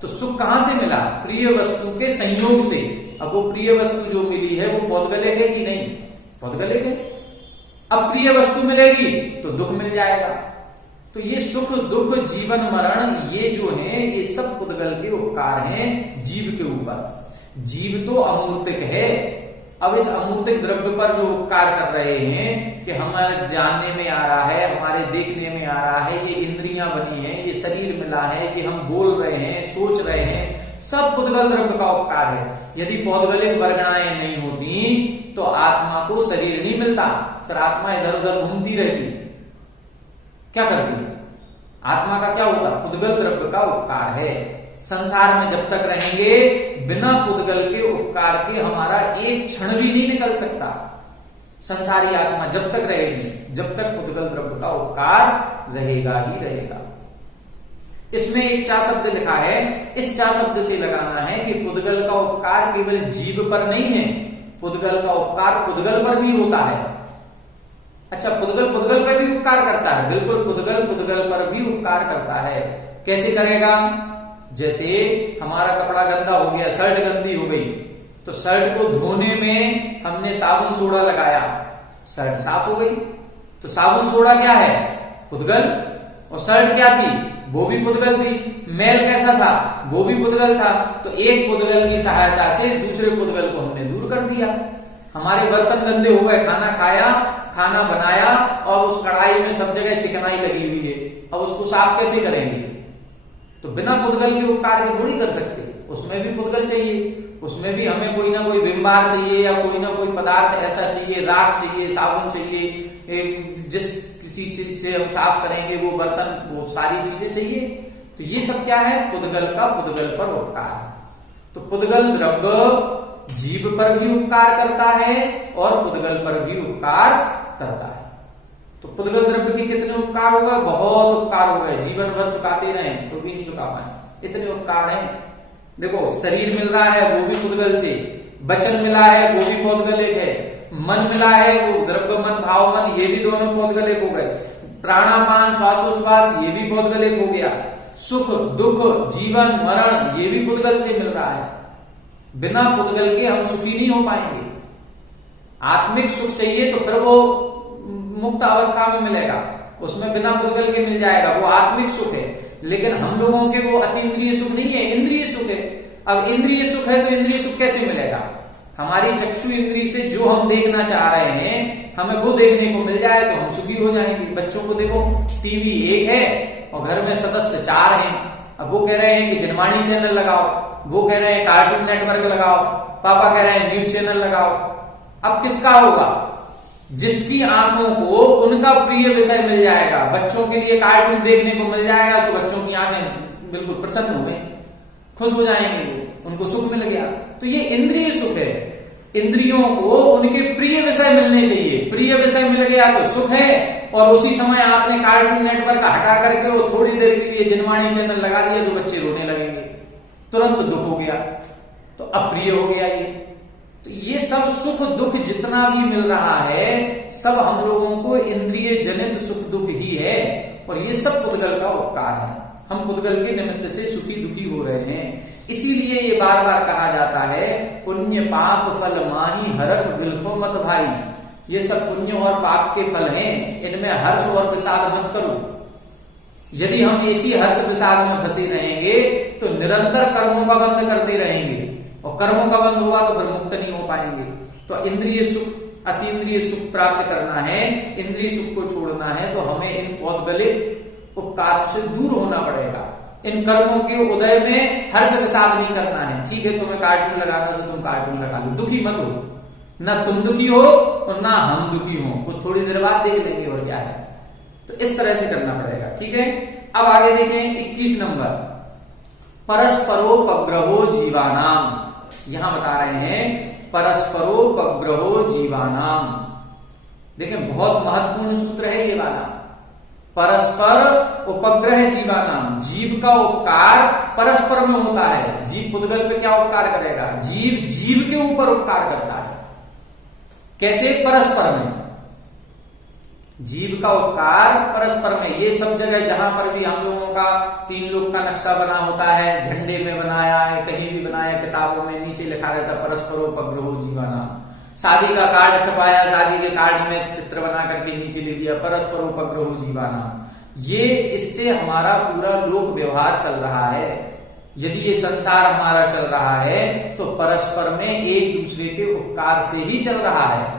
तो सुख कहां से मिला? प्रिय वस्तु के संयोग से। अब वो प्रिय वस्तु जो मिली है वो पौद्गलिक है कि नहीं? पौद्गलिक है। अब प्रिय वस्तु मिलेगी तो दुख मिल जाएगा। तो ये सुख दुख जीवन मरण ये जो है ये सब पुद्गल के उपकार हैं जीव के ऊपर। जीव तो अमूर्तिक है। अब इस अमूर्तिक द्रव्य पर जो उपकार कर रहे हैं कि हमारे जानने में आ रहा है, हमारे देखने में आ रहा है, ये इंद्रियां बनी हैं, ये शरीर मिला है, कि हम बोल रहे हैं, सोच रहे हैं, सब पुद्गल द्रव्य का उपकार है। यदि पौद्गलिक वर्गणाएं नहीं होती तो आत्मा को शरीर नहीं मिलता, फिर आत्मा इधर उधर घूमती रहती, क्या करती? आत्मा का क्या होता? पुद्गल द्रव्य का उपकार है। संसार में जब तक रहेंगे बिना पुद्गल के उपकार के हमारा एक क्षण भी नहीं निकल सकता। संसारी आत्मा जब तक रहेगी जब तक पुद्गल द्रव्य का उपकार रहेगा ही रहेगा। इसमें एक चा शब्द लिखा है, इस चा शब्द से लगाना है कि पुद्गल का उपकार केवल जीव पर नहीं है, पुद्गल का उपकार पुद्गल पर भी होता है। अच्छा, पुद्गल पुद्गल पर भी उपकार करता है? बिल्कुल, पुद्गल पुद्गल पर भी उपकार करता है। कैसे करेगा? जैसे हमारा कपड़ा गंदा हो गया, शर्ट गंदी हो गई, तो शर्ट को धोने में हमने साबुन सोडा लगाया, शर्ट साफ हो गई। तो साबुन सोडा क्या है? पुद्गल। और शर्ट क्या थी? वो भी पुद्गल थी। मैल कैसा था? वो भी पुद्गल था। तो एक पुद्गल की सहायता से दूसरे पुद्गल को हमने दूर कर दिया। हमारे बर्तन गंदे हो गए, खाना खाया, खाना बनाया और उस कढ़ाई में सब जगह चिकनाई लगी हुई है, अब उसको साफ कैसे करेंगे? तो बिना पुद्गल के उपकार के थोड़ी कर सकते, उसमें भी पुद्गल चाहिए। उसमें भी हमें कोई ना कोई विमबार चाहिए या कोई ना कोई पदार्थ ऐसा चाहिए, राख चाहिए, साबुन चाहिए, जिस किसी चीज से हम साफ करेंगे वो बर्तन, वो सारी चीजें चाहिए। तो ये सब क्या है? पुद्गल का पुद्गल पर उपकार। तो पुद्गल द्रव्य जीव पर भी उपकार करता है और पुद्गल पर भी उपकार करता है। तो पुद्गल द्रव्य के कितने उपकार हो गए? बहुत उपकार हो गए। जीवन भर चुकाते रहे तो भी नहीं चुका पाए, इतने उपकार हैं। देखो, शरीर मिल रहा है वो भी पुद्गल से, वचन मिला है वो भी पौद्गलिक है, मन मिला है वो द्रव्य मन भाव मन ये भी दोनों पौद्गलिक हो गए, प्राणापान श्वासोच्छ्वास ये भी पौद्गलिक हो गया, सुख दुख जीवन मरण ये भी पुद्गल से मिल रहा है। बिना पुद्गल के हम सुखी नहीं हो पाएंगे। आत्मिक सुख चाहिए तो फिर वो मुक्त अवस्था में मिलेगा, उसमें बिना पुद्गल के मिल जाएगा, वो आत्मिक सुख है। लेकिन हम लोगों के वो अतीन्द्रिय सुख नहीं है, इंद्रिय सुख है। अब इंद्रिय सुख है तो इंद्रिय सुख कैसे मिलेगा? हमारी चक्षु इंद्रिय से जो हम देखना चाह रहे हैं हमें वो देखने को मिल जाए तो हम सुखी हो जाएंगे। बच्चों को देखो, टीवी एक है और घर में सदस्य 4 हैं। अब वो कह रहे हैं कि जनवाणी चैनल लगाओ, वो कह रहे हैं कार्टून नेटवर्क लगाओ, पापा कह रहे हैं न्यूज चैनल लगाओ। अब किसका होगा? जिसकी आंखों को उनका प्रिय विषय मिल जाएगा, बच्चों के लिए कार्टून देखने को मिल जाएगा तो बच्चों की आंखें बिल्कुल प्रसन्न हो गई, खुश हो जाएंगे, उनको सुख मिल गया। तो ये इंद्रिय सुख है। इंद्रियों को उनके प्रिय विषय मिलने चाहिए, प्रिय विषय मिल गया तो सुख है। और उसी समय आपने कार्टून नेटवर्क हटा करके वो थोड़ी देर के लिए जनवाणी चैनल लगा दिया तो बच्चे रोने लगेंगे, तुरंत दुख हो गया, तो अप्रिय हो गया ये। तो ये सब सुख दुख जितना भी मिल रहा है सब हम लोगों को इंद्रिय जनित सुख दुख ही है, और ये सब पुद्गल का उपकार है। हम पुद्गल के निमित्त से सुखी दुखी हो रहे हैं। इसीलिए ये बार बार कहा जाता है पुण्य पाप फल माही हरख बिल्खो मत भाई। ये सब पुण्य और पाप के फल हैं, इनमें हर्ष और विषाद मत करो। यदि हम इसी हर्ष विषाद में फंसे रहेंगे तो निरंतर कर्मों का बंध करते रहेंगे, और कर्मों का बंद होगा तो फिर मुक्त नहीं हो पाएंगे। तो इंद्रिय सुख अतीन्द्रिय सुख प्राप्त करना है, इंद्रिय सुख को छोड़ना है तो हमें इन पौद्गलिक उपकारों से दूर होना पड़ेगा। इन कर्मों के उदय में हर्ष विषाद नहीं करना है। ठीक है, तुम्हें कार्टून लगाना से तुम कार्टून लगा लो, दुखी मत हो, ना तुम दुखी हो और ना हम दुखी हो, कुछ थोड़ी देर बाद देख लेंगे और क्या है। तो इस तरह से करना पड़ेगा। ठीक है, अब आगे देखें 21 नंबर, परस्परोपग्रहो जीवानाम। यहां बता रहे हैं परस्परोपग्रहो जीवानाम। देखें, बहुत महत्वपूर्ण सूत्र है ये वाला। परस्पर उपग्रह जीवानाम, जीव का उपकार परस्पर में होता है। जीव पुद्गल पे क्या उपकार करेगा? जीव जीव के ऊपर उपकार करता है। कैसे? परस्पर में। जीव का उपकार परस्पर में, ये सब जगह जहां पर भी हम लोगों का 3 लोग का नक्शा बना होता है, झंडे में बनाया है, कहीं भी बनाया, किताबों में नीचे लिखा रहता है परस्परोपग्रहो जीवानाम। शादी का कार्ड छपाया, शादी के कार्ड में चित्र बना करके नीचे लिख दिया परस्परोपग्रहो जीवानाम। ये इससे हमारा पूरा लोक व्यवहार चल रहा है। यदि ये संसार हमारा चल रहा है तो परस्पर में एक दूसरे के उपकार से ही चल रहा है।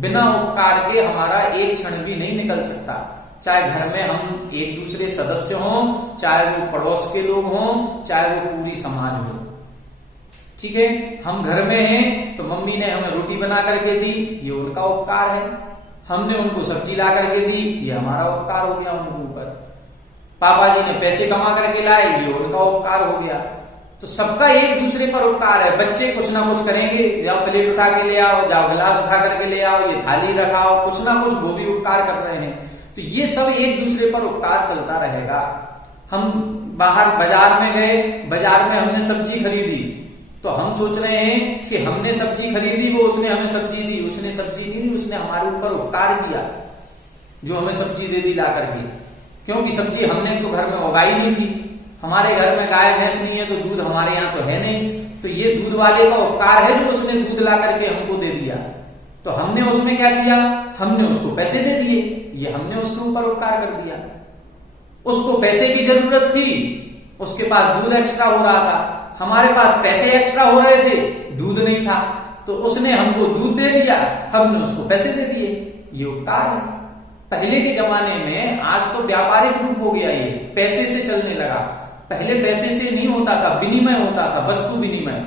बिना उपकार के हमारा एक क्षण भी नहीं निकल सकता। चाहे घर में हम एक दूसरे सदस्य हों, चाहे वो पड़ोस के लोग हों, चाहे वो पूरी समाज हो। ठीक है, हम घर में हैं तो मम्मी ने हमें रोटी बना करके दी, ये उनका उपकार है। हमने उनको सब्जी ला करके दी, ये हमारा उपकार हो गया उनके ऊपर। पापा जी ने पैसे कमा करके लाए, ये उनका उपकार हो गया। तो सबका एक दूसरे पर उपकार है। बच्चे कुछ ना कुछ करेंगे, जाओ प्लेट उठा के ले आओ, जाओ गिलास उठा करके ले आओ, ये थाली रखाओ, कुछ ना कुछ वो भी उपकार कर रहे हैं। तो ये सब एक दूसरे पर उपकार चलता रहेगा। हम बाहर बाजार में गए, बाजार में हमने सब्जी खरीदी, तो हम सोच रहे हैं कि हमने सब्जी खरीदी, वो उसने हमें सब्जी दी। उसने सब्जी नहीं दी, उसने हमारे ऊपर उपकार किया, जो हमें सब्जी दे दी ला करके। क्योंकि सब्जी हमने तो घर में उगाई नहीं थी, हमारे घर में गाय भैंस नहीं है, तो दूध हमारे यहाँ तो है नहीं। तो ये दूध वाले का उपकार है जो उसने दूध ला करके हमको दे दिया। तो हमने उसमें क्या किया, हमने उसको पैसे दे दिए, ये हमने उसके ऊपर उपकार कर दिया। उसको पैसे की जरूरत थी, उसके पास दूध एक्स्ट्रा हो रहा था, हमारे पास पैसे एक्स्ट्रा हो रहे थे, दूध नहीं था, तो उसने हमको दूध दे दिया, हमने उसको पैसे दे दिए, ये उपकार है। पहले के जमाने में, आज तो व्यापारिक रूप हो गया, ये पैसे से चलने लगा। पहले पैसे से नहीं होता था, विनिमय होता था, वस्तु विनिमय।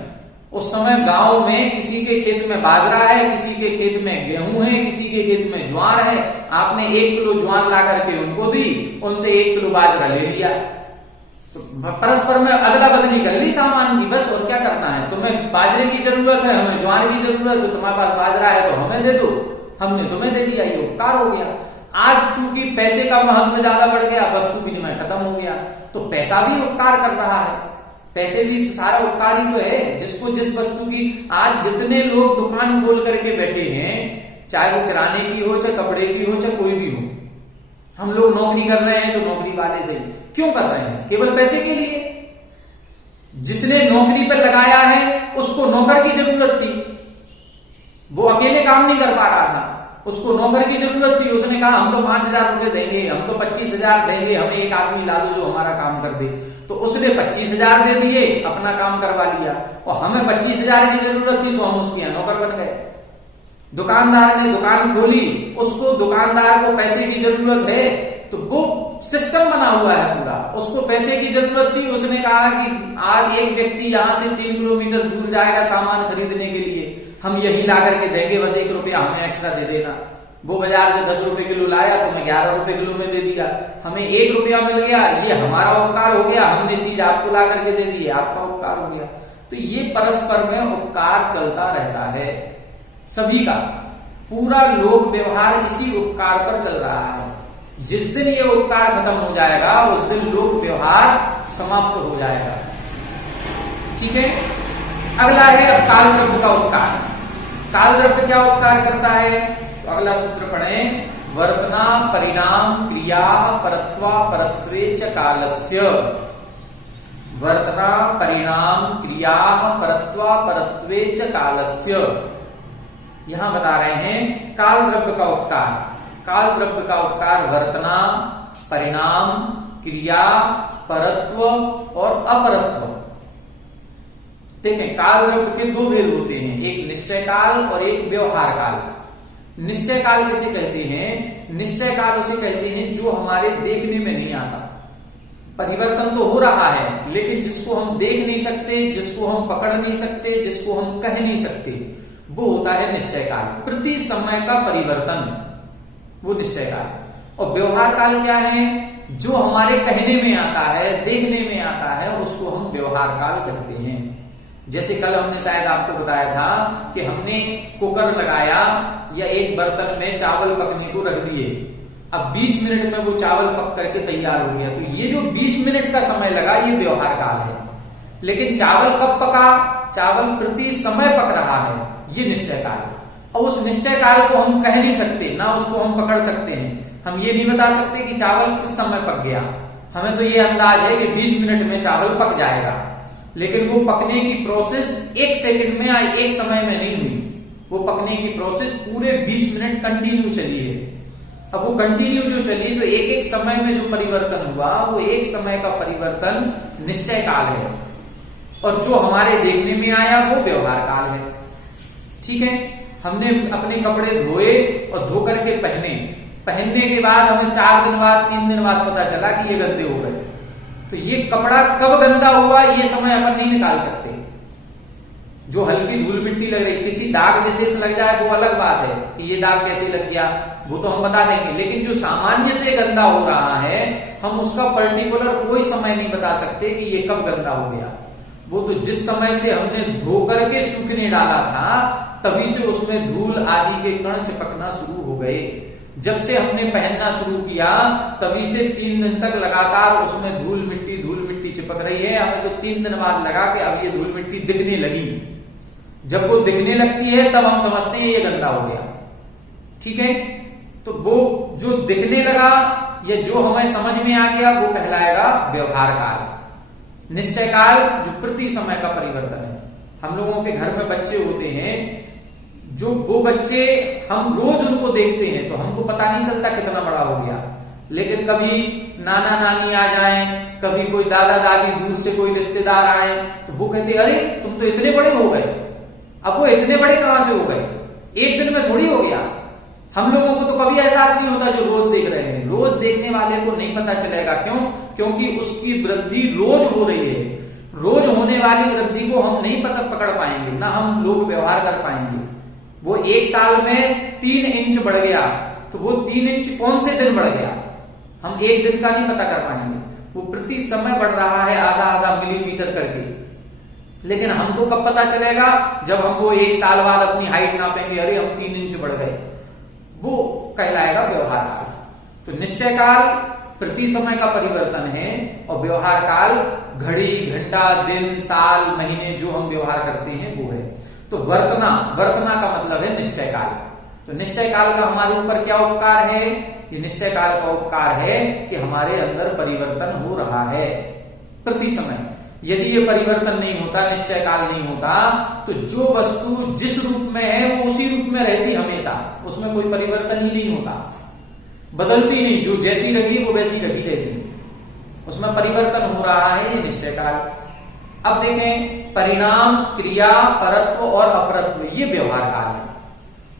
उस समय गांव में किसी के खेत में बाजरा है, किसी के खेत में गेहूं है, किसी के खेत में ज्वार है, आपने 1 किलो ज्वार ला करके उनको दी, उनसे 1 किलो बाजरा ले लिया, तो परस्पर में अदला बदली कर ली सामान की, बस। और क्या करना है, तुम्हें बाजरे की जरूरत है, हमें ज्वार की जरूरत है, तुम्हारे पास बाजरा है तो हमें दे दो, हमने तुम्हें दे दिया, ये उपकार हो गया। आज चूंकि पैसे का महत्व ज्यादा बढ़ गया, वस्तु विनिमय खत्म हो गया, तो पैसा भी उपकार कर रहा है। पैसे भी सारा उपकार ही तो है, जिसको जिस वस्तु की। आज जितने लोग दुकान खोल करके बैठे हैं, चाहे वो किराने की हो, चाहे कपड़े की हो, चाहे कोई भी हो, हम लोग नौकरी कर रहे हैं तो नौकरी वाले से क्यों कर रहे हैं, केवल पैसे के लिए। जिसने नौकरी पर लगाया है उसको नौकर की जरूरत थी, वो अकेले काम नहीं कर पा रहा था, उसको नौकर की जरूरत थी। उसने कहा हम तो 5,000 रुपए देंगे, हम तो 25,000 देंगे, हमें एक आदमी ला दो जो हमारा काम कर दे। तो उसने 25,000 दे दिए, अपना काम करवा लिया, और हमें 25,000 की जरूरत थी, सो हम उसके यहाँ नौकर बन गए। दुकानदार ने दुकान खोली, उसको दुकानदार को पैसे की जरूरत है, तो वो सिस्टम बना हुआ है पूरा, उसको पैसे की जरूरत थी। उसने कहा कि आज एक व्यक्ति यहाँ से 3 किलोमीटर दूर जाएगा सामान खरीदने के लिए, हम यही ला करके देंगे, बस 1 रुपया हमें एक्स्ट्रा दे देना। वो बाजार से 10 रुपए किलो लाया, तो मैं 11 रुपए किलो में दे दिया, हमें 1 रुपया मिल गया, ये हमारा उपकार हो गया। हमने चीज आपको ला करके दे दी, आपका उपकार हो गया। तो ये परस्पर में उपकार चलता रहता है सभी का, पूरा लोक व्यवहार इसी उपकार पर चल रहा है। जिस दिन ये उपकार खत्म हो जाएगा, उस दिन लोक व्यवहार समाप्त हो जाएगा। ठीक है, अगला है अब काल द्रव्य का उपकार। काल द्रव्य क्या उपकार करता है, तो अगला सूत्र पढ़ें, वर्तना परिणाम क्रिया परत्वा परत्वे च कालस्य। वर्तना परिणाम क्रिया परत्वा परत्वे च कालस्य। यहां बता रहे हैं काल द्रव्य का उपकार। काल द्रव्य का उपकार वर्तना, परिणाम, क्रिया, परत्व और अपरत्व। देखें, काल द्रव्य के 2 भेद होते हैं, एक निश्चय काल और एक व्यवहार काल। निश्चय काल किसे कहते हैं, निश्चय काल उसे कहते हैं जो हमारे देखने में नहीं आता। परिवर्तन तो हो रहा है, लेकिन जिसको हम देख नहीं सकते, जिसको हम पकड़ नहीं सकते, जिसको हम कह नहीं सकते, वो होता है निश्चय काल। प्रति समय का परिवर्तन, वो निश्चय काल। और व्यवहार काल क्या है, जो हमारे कहने में आता है, देखने में आता है, उसको हम व्यवहार काल कहते हैं। जैसे कल हमने शायद आपको बताया था कि हमने कुकर लगाया या एक बर्तन में चावल पकने को रख दिए, अब 20 मिनट में वो चावल पक करके तैयार हो गया। तो ये जो 20 मिनट का समय लगा, ये व्यवहार काल है। लेकिन चावल कब पका, चावल प्रति समय पक रहा है, ये निश्चय काल। और उस निश्चय काल को हम कह नहीं सकते, ना उसको हम पकड़ सकते हैं। हम ये नहीं बता सकते कि चावल किस समय पक गया। हमें तो ये अंदाज है कि 20 मिनट में चावल पक जाएगा, लेकिन वो पकने की प्रोसेस 1 सेकंड में या 1 समय में नहीं हुई। वो पकने की प्रोसेस पूरे 20 मिनट कंटिन्यू चली है। अब वो कंटिन्यू जो चली तो एक एक समय में जो परिवर्तन हुआ वो एक समय का परिवर्तन निश्चय काल है, और जो हमारे देखने में आया वो व्यवहार काल है। ठीक है, हमने अपने कपड़े धोए और धो करके पहनने के बाद हमें 4 दिन बाद 3 दिन बाद पता चला कि ये गंदे हो गए। तो ये कपड़ा कब गंदा हुआ ये समय अपन नहीं निकाल सकते। जो हल्की धूल मिट्टी लग रही, किसी दाग विशेष लग जाए वो अलग बात है कि ये दाग कैसे लग गया, वो तो हम बता देंगे। लेकिन जो सामान्य से गंदा हो रहा है हम उसका पर्टिकुलर कोई समय नहीं बता सकते कि ये कब गंदा हो गया। वो तो जिस समय से हमने धो करके सूखने डाला था तभी से उसमें धूल आदि के कण चिपकना शुरू हो गए। जब से हमने पहनना शुरू किया तभी से 3 दिन तक लगातार उसमें धूल मिट्टी चिपक रही है। हमें तो 3 दिन बाद लगा कि अब ये धूल मिट्टी दिखने लगी। जब वो दिखने लगती है तब हम समझते हैं ये गंदा हो गया। ठीक है, तो वो जो दिखने लगा या जो हमें समझ में आ गया वो कहलाएगा व्यवहार काल। निश्चय काल जो प्रति समय का परिवर्तन है। हम लोगों के घर में बच्चे होते हैं, जो वो बच्चे हम रोज उनको देखते हैं तो हमको पता नहीं चलता कितना बड़ा हो गया। लेकिन कभी नाना नानी आ जाएं, कभी कोई दादा दादी दूर से कोई रिश्तेदार आए तो वो कहते अरे तुम तो इतने बड़े हो गए। अब वो इतने बड़े कहां से हो गए, एक दिन में थोड़ी हो गया। हम लोगों को तो कभी एहसास नहीं होता जो रोज देख रहे हैं। रोज देखने वाले को नहीं पता चलेगा, क्यों? क्योंकि उसकी वृद्धि रोज हो रही है। रोज होने वाली वृद्धि को हम नहीं पकड़ पाएंगे, ना हम लोग व्यवहार कर पाएंगे। वो 1 साल में 3 इंच बढ़ गया तो वो 3 इंच कौन से दिन बढ़ गया, हम एक दिन का नहीं पता कर पाएंगे। वो प्रति समय बढ़ रहा है आधा मिलीमीटर करके। लेकिन हमको कब पता चलेगा, जब हम वो 1 साल बाद अपनी हाइट नापेंगे, अरे हम 3 इंच बढ़ गए। वो कहलाएगा व्यवहार काल। तो निश्चय काल प्रति समय का परिवर्तन है, और व्यवहार काल घड़ी घंटा दिन साल महीने जो हम व्यवहार करते हैं वो है। तो वर्तना का मतलब है निश्चय काल। तो निश्चय काल का हमारे ऊपर क्या उपकार है? ये निश्चय काल का उपकार है कि हमारे अंदर परिवर्तन हो रहा है प्रति समय। यदि ये परिवर्तन नहीं होता, निश्चय काल नहीं होता, तो जो वस्तु जिस रूप में है वो उसी रूप में रहती हमेशा, उसमें कोई परिवर्तन ही नहीं होता, बदलती नहीं। जो जैसी लगी वो वैसी लगी रहती, उसमें परिवर्तन हो रहा है, ये निश्चय काल। अब देखें परिणाम, क्रिया, परत्व और अपरत्व, ये व्यवहार काल है।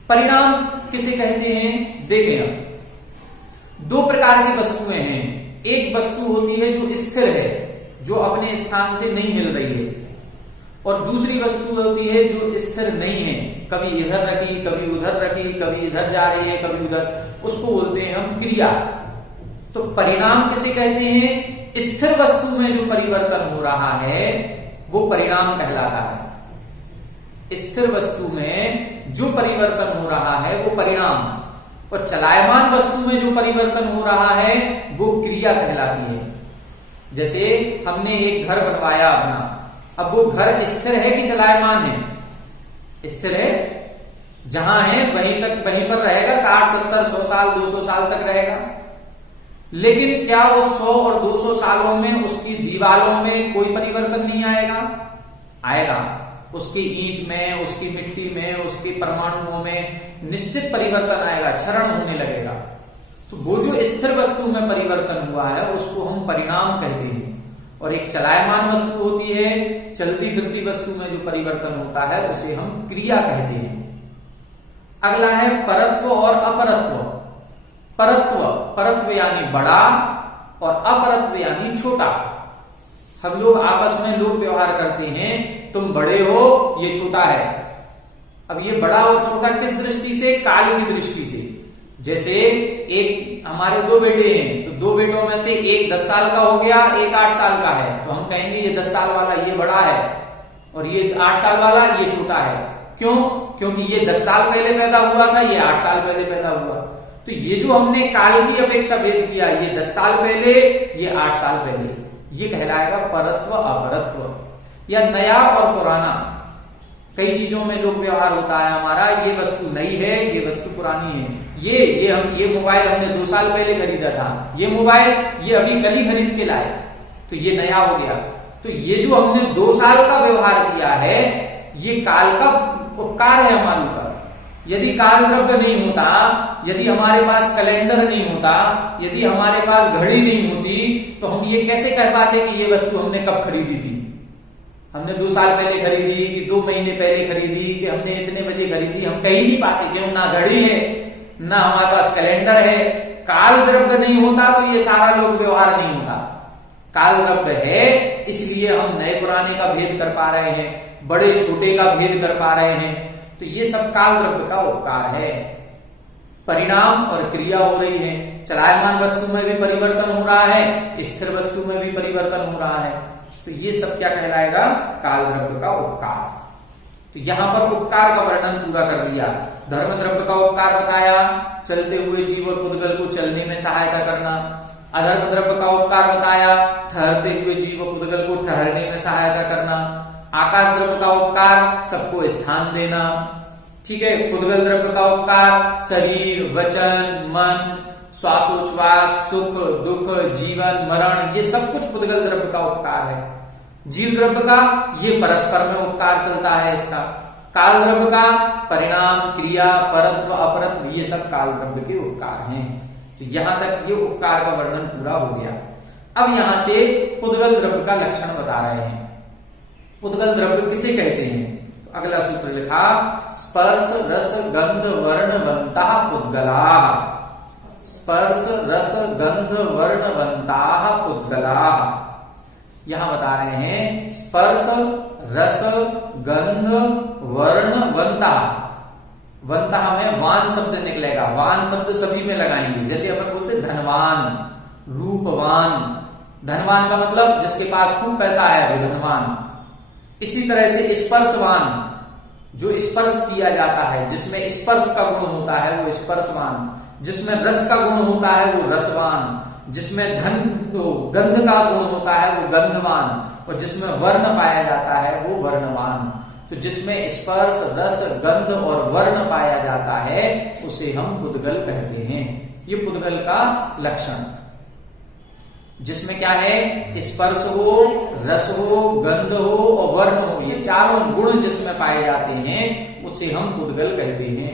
परिणाम किसे कहते हैं? देखें, अब 2 प्रकार की वस्तुएं हैं। एक वस्तु होती है जो स्थिर है, जो अपने स्थान से नहीं हिल रही है, और दूसरी वस्तु होती है जो स्थिर नहीं है, कभी इधर रखी कभी उधर रखी, कभी इधर जा रही है कभी उधर, उसको बोलते हैं हम क्रिया। तो परिणाम किसे कहते हैं? स्थिर वस्तु में जो परिवर्तन हो रहा है वो परिणाम कहलाता है। स्थिर वस्तु में जो परिवर्तन हो रहा है वो परिणाम, और चलायमान वस्तु में जो परिवर्तन हो रहा है वो क्रिया कहलाती है। जैसे हमने एक घर बनवाया अपना, अब वो घर स्थिर है कि चलायमान है? स्थिर है, जहां है वहीं पर रहेगा, 60 70 100 साल 200 साल तक रहेगा। लेकिन क्या वो 100 और 200 सालों में उसकी दीवारों में कोई परिवर्तन नहीं आएगा? आएगा। उसकी ईंट में, उसकी मिट्टी में, उसके परमाणुओं में निश्चित परिवर्तन आएगा, क्षरण होने लगेगा। तो वो जो स्थिर वस्तु में परिवर्तन हुआ है उसको हम परिणाम कहते हैं। और एक चलायमान वस्तु होती है, चलती फिरती वस्तु में जो परिवर्तन होता है उसे हम क्रिया कहते हैं। अगला है परत्व और अपरत्व। परत्व यानी बड़ा और अपरत्व यानी छोटा। हम लोग आपस में लोग व्यवहार करते हैं, तुम बड़े हो ये छोटा है। अब ये बड़ा और छोटा किस दृष्टि से? काल की दृष्टि से। जैसे एक हमारे 2 बेटे हैं, तो 2 बेटों में से एक 10 साल का हो गया, एक 8 साल का है, तो हम कहेंगे ये 10 साल वाला ये बड़ा है और ये 8 साल वाला ये छोटा है। क्यों? क्योंकि ये 10 साल पहले पैदा हुआ था, ये 8 साल पहले पैदा हुआ। तो ये जो हमने काल की अपेक्षा भेद किया, ये 10 साल पहले, ये 8 साल पहले, ये कहलाएगा परत्व अपरत्व। या नया और पुराना, कई चीजों में लोग व्यवहार होता है हमारा, ये वस्तु नई है ये वस्तु पुरानी है, ये मोबाइल हमने 2 साल पहले खरीदा था, ये मोबाइल ये अभी कल ही खरीद के लाए, तो ये नया हो गया। तो ये जो हमने 2 साल का व्यवहार किया है, ये काल का उपकार है हमारे ऊपर। यदि काल द्रव्य नहीं होता, यदि हमारे पास कैलेंडर नहीं होता, यदि हमारे पास घड़ी नहीं होती, तो हम ये कैसे कह पाते कि ये वस्तु हमने कब खरीदी थी। हमने 2 साल पहले खरीदी कि 2 महीने पहले खरीदी कि हमने इतने बजे खरीदी, हम कह ही नहीं पाते, क्यों? ना घड़ी है, ना हमारे पास कैलेंडर है। काल द्रव्य नहीं होता तो ये सारा लोक व्यवहार नहीं होता। काल द्रव्य है, इसलिए हम नए पुराने का भेद कर पा रहे हैं, बड़े छोटे का भेद कर पा रहे हैं। तो ये सब काल द्रव्य का उपकार है। परिणाम और क्रिया हो रही है, चलायमान वस्तु में भी परिवर्तन हो रहा है, स्थिर वस्तु में भी परिवर्तन हो रहा है। तो ये सब क्या कहलाएगा? काल द्रव्य का उपकार। तो यहां पर उपकार का वर्णन पूरा कर दिया। धर्म द्रव्य का उपकार बताया, चलते हुए जीव और पुद्गल को चलने में सहायता करना। अधर्म द्रव्य का उपकार बताया, ठहरते हुए जीव और पुद्गल को ठहरने में सहायता करना। आकाश द्रव्य का उपकार, सबको स्थान देना। ठीक है। पुद्गल द्रव्य का उपकार, शरीर, वचन, मन, श्वासोच्छ्वास, सुख दुख, जीवन मरण, ये सब कुछ पुद्गल द्रव्य का उपकार है। जीव द्रव्य का ये परस्पर में उपकार चलता है इसका। काल द्रव्य का परिणाम, क्रिया, परत्व, अपरत्व, ये सब काल द्रव्य के उपकार हैं। तो यहां तक ये उपकार का वर्णन पूरा हो गया। अब यहां से पुद्गल द्रव्य का लक्षण बता रहे हैं। पुद्गल द्रव्य किसे कहते हैं? तो अगला सूत्र लिखा, स्पर्श रस गंध वर्णवंता पुद्गला। स्पर्श रस गंध वर्णवंता पुद्गला। यहां बता रहे हैं स्पर्श रस गंध वर्णवंता। वंता में वान शब्द निकलेगा, वान शब्द सभी में लगाएंगे। जैसे अपन बोलते धनवान, रूपवान। धनवान का मतलब जिसके पास खूब पैसा है वो धनवान। इसी तरह से स्पर्शवान, जो स्पर्श किया जाता है, जिसमें स्पर्श का गुण होता है वो स्पर्शवान। जिसमें रस का गुण होता है वो रसवान। जिसमें गंध का गुण होता है वो गंधवान। और जिसमें वर्ण पाया जाता है वो वर्णवान। तो जिसमें स्पर्श रस गंध और वर्ण पाया जाता है उसे हम पुद्गल कहते हैं। ये पुद्गल का लक्षण। जिसमें क्या है? स्पर्श हो, रस हो, गंध हो और वर्ण हो, ये चारों गुण जिसमें पाए जाते हैं उसे हम पुद्गल कहते हैं।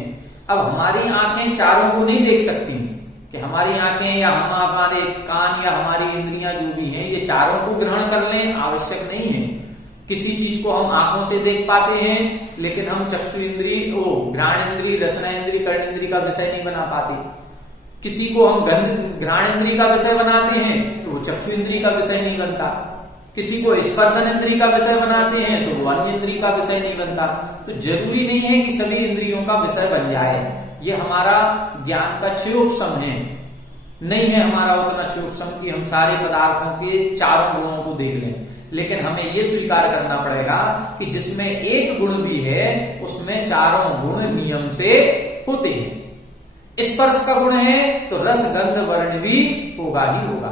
अब हमारी आंखें चारों को नहीं देख सकती कि हमारी आंखें या हमारे कान या हमारी इंद्रियां जो भी हैं ये चारों को ग्रहण कर लें, आवश्यक नहीं है। किसी चीज को हम आंखों से देख पाते हैं लेकिन हम चक्षु इंद्री, घ्राण इंद्री, रसना इंद्री, कर्ण इंद्री का विषय नहीं बना पाते। किसी को हम घ्राण इंद्री का विषय बनाते हैं तो वो चक्षु इंद्री का विषय नहीं बनता। किसी को स्पर्शन इंद्री का विषय बनाते हैं तो वो अन्य इंद्री का विषय नहीं बनता। तो जरूरी नहीं है कि सभी इंद्रियों का विषय बन जाए। ये हमारा ज्ञान का क्षयोपम है, नहीं है हमारा उतना क्षयोपम कि हम सारे पदार्थों के चारों गुणों को देख लें। लेकिन हमें ये स्वीकार करना पड़ेगा कि जिसमें एक गुण भी है उसमें चारों गुण नियम से होते हैं। स्पर्श का गुण है तो रस गंध वर्ण भी होगा ही होगा।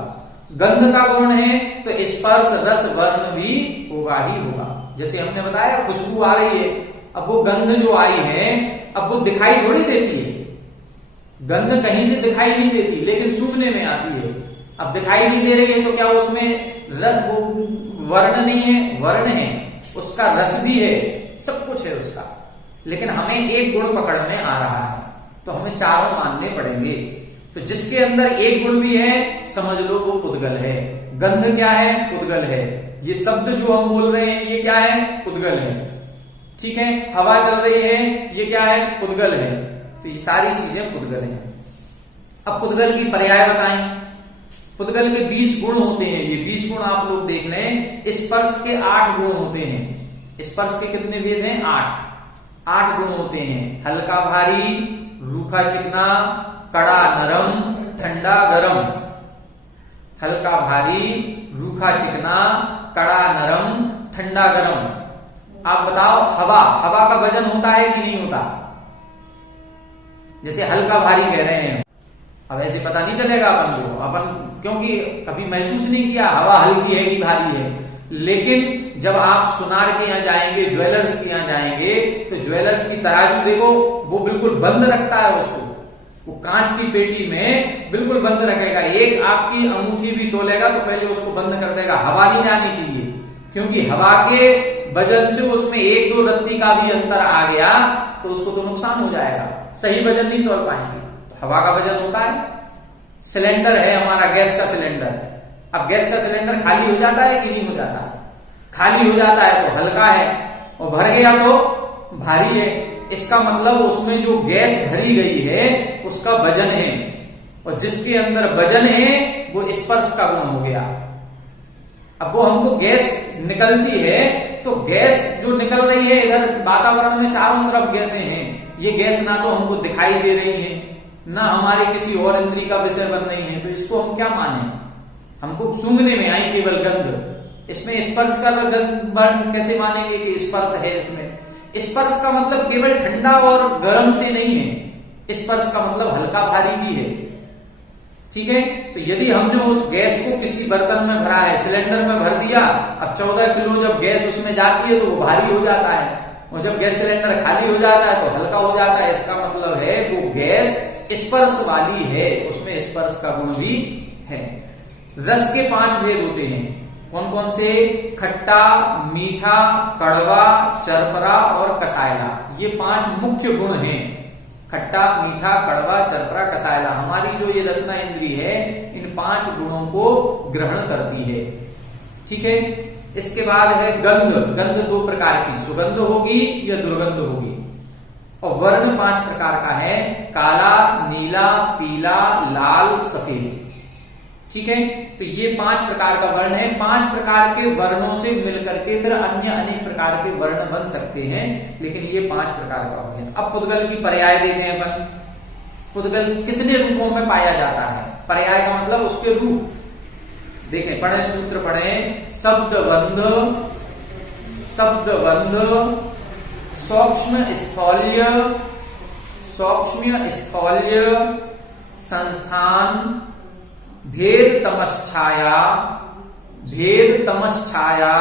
गंध का गुण है तो स्पर्श रस वर्ण भी होगा ही होगा। जैसे हमने बताया खुशबू आ रही है, अब वो गंध जो आई है अब वो दिखाई थोड़ी देती है। गंध कहीं से दिखाई नहीं देती लेकिन सूंघने में आती है। अब दिखाई नहीं दे रही है तो क्या उसमें वर्ण नहीं है? वर्ण है, उसका रस भी है, सब कुछ है उसका। लेकिन हमें एक गुण पकड़ में आ रहा है तो हमें चारों मानने पड़ेंगे। तो जिसके अंदर एक गुण भी है समझ लो वो पुद्गल है। गंध क्या है? पुद्गल है। ये शब्द जो हम बोल रहे हैं ये क्या है? पुद्गल है। ठीक है। हवा चल रही है ये क्या है? पुद्गल है। तो ये सारी चीजें पुद्गल हैं। अब पुद्गल की पर्याय बताएं। पुद्गल के 20 गुण होते हैं। ये 20 गुण आप लोग देख लें। स्पर्श के 8 गुण होते हैं। स्पर्श के कितने भेद हैं? 8 गुण होते हैं। हल्का भारी, रूखा चिकना, कड़ा नरम, ठंडा गरम। हल्का भारी, रूखा चिकना, कड़ा नरम, ठंडा गरम। आप बताओ हवा का वजन होता है कि नहीं होता? जैसे हल्का भारी कह रहे हैं, अब ऐसे पता नहीं चलेगा अपन क्योंकि कभी महसूस नहीं किया हवा हल्की है कि भारी है। लेकिन जब आप सुनार के यहाँ जाएंगे, ज्वेलर्स के यहाँ जाएंगे तो ज्वेलर्स की तराजू देखो वो बिल्कुल बंद रखता है उसको, वो कांच की पेटी में बिल्कुल बंद रखेगा, एक आपकी अंगूठी भी तोलेगा तो पहले उसको बंद कर देगा, हवा नहीं जानी चाहिए, क्योंकि हवा के वजन से उसमें 1-2 रत्ती का भी अंतर आ गया तो उसको तो नुकसान हो जाएगा, सही वजन नहीं तोल पाएंगे। तो हवा का वजन होता है, सिलेंडर है हमारा गैस का सिलेंडर, अब गैस का सिलेंडर खाली हो जाता है कि नहीं हो जाता? खाली हो जाता है तो हल्का है, और भर गया तो भारी है। इसका मतलब उसमें जो गैस भरी गई है उसका वजन है, और जिसके अंदर वजन है वो स्पर्श का गुण हो गया। अब वो हमको गैस निकलती है तो गैस जो निकल रही है इधर वातावरण में चारों तरफ गैसें हैं, ये गैस ना तो हमको दिखाई दे रही है ना हमारे किसी और इंद्रिय का विषय बन रही है, तो इसको हम क्या माने? हमको सूंघने में आई केवल गंध, इसमें स्पर्श का गंध कैसे मानेंगे कि स्पर्श है? इसमें स्पर्श का मतलब केवल ठंडा और गर्म से नहीं है, स्पर्श का मतलब हल्का भारी भी है, ठीक है। तो यदि हमने उस गैस को किसी बर्तन में भरा है, सिलेंडर में भर दिया, अब 14 किलो जब गैस उसमें जाती है तो वो भारी हो जाता है, और जब गैस सिलेंडर खाली हो जाता है तो हल्का हो जाता है। इसका मतलब है वो गैस स्पर्श वाली है, उसमें स्पर्श का गुण भी है। रस के 5 भेद होते हैं, कौन कौन से? खट्टा, मीठा, कड़वा, चरपरा और कसायला, ये 5 मुख्य गुण हैं। खट्टा, मीठा, कड़वा, चरपरा, कसायला, हमारी जो ये रसना इंद्रिय है इन 5 गुणों को ग्रहण करती है, ठीक है। इसके बाद है गंध। गंध 2 प्रकार की, सुगंध होगी या दुर्गंध होगी। और वर्ण 5 प्रकार का है, काला, नीला, पीला, लाल, सफेद, ठीक है। तो ये 5 प्रकार का वर्ण है। 5 प्रकार के वर्णों से मिलकर के फिर अन्य अनेक प्रकार के वर्ण बन सकते हैं, लेकिन ये 5 प्रकार का हो गया। अब पुद्गल की पर्याय देते हैं अपन। पुद्गल कितने रूपों में पाया जाता है? पर्याय का मतलब उसके रूप देखें, पढ़े सूत्र पढ़े। शब्दबंध, शब्दबंध, सूक्ष्म स्थौल्य, सूक्ष्म स्थौल्य, संस्थान, भेद तमश्छाया, भेद तमश्छाया,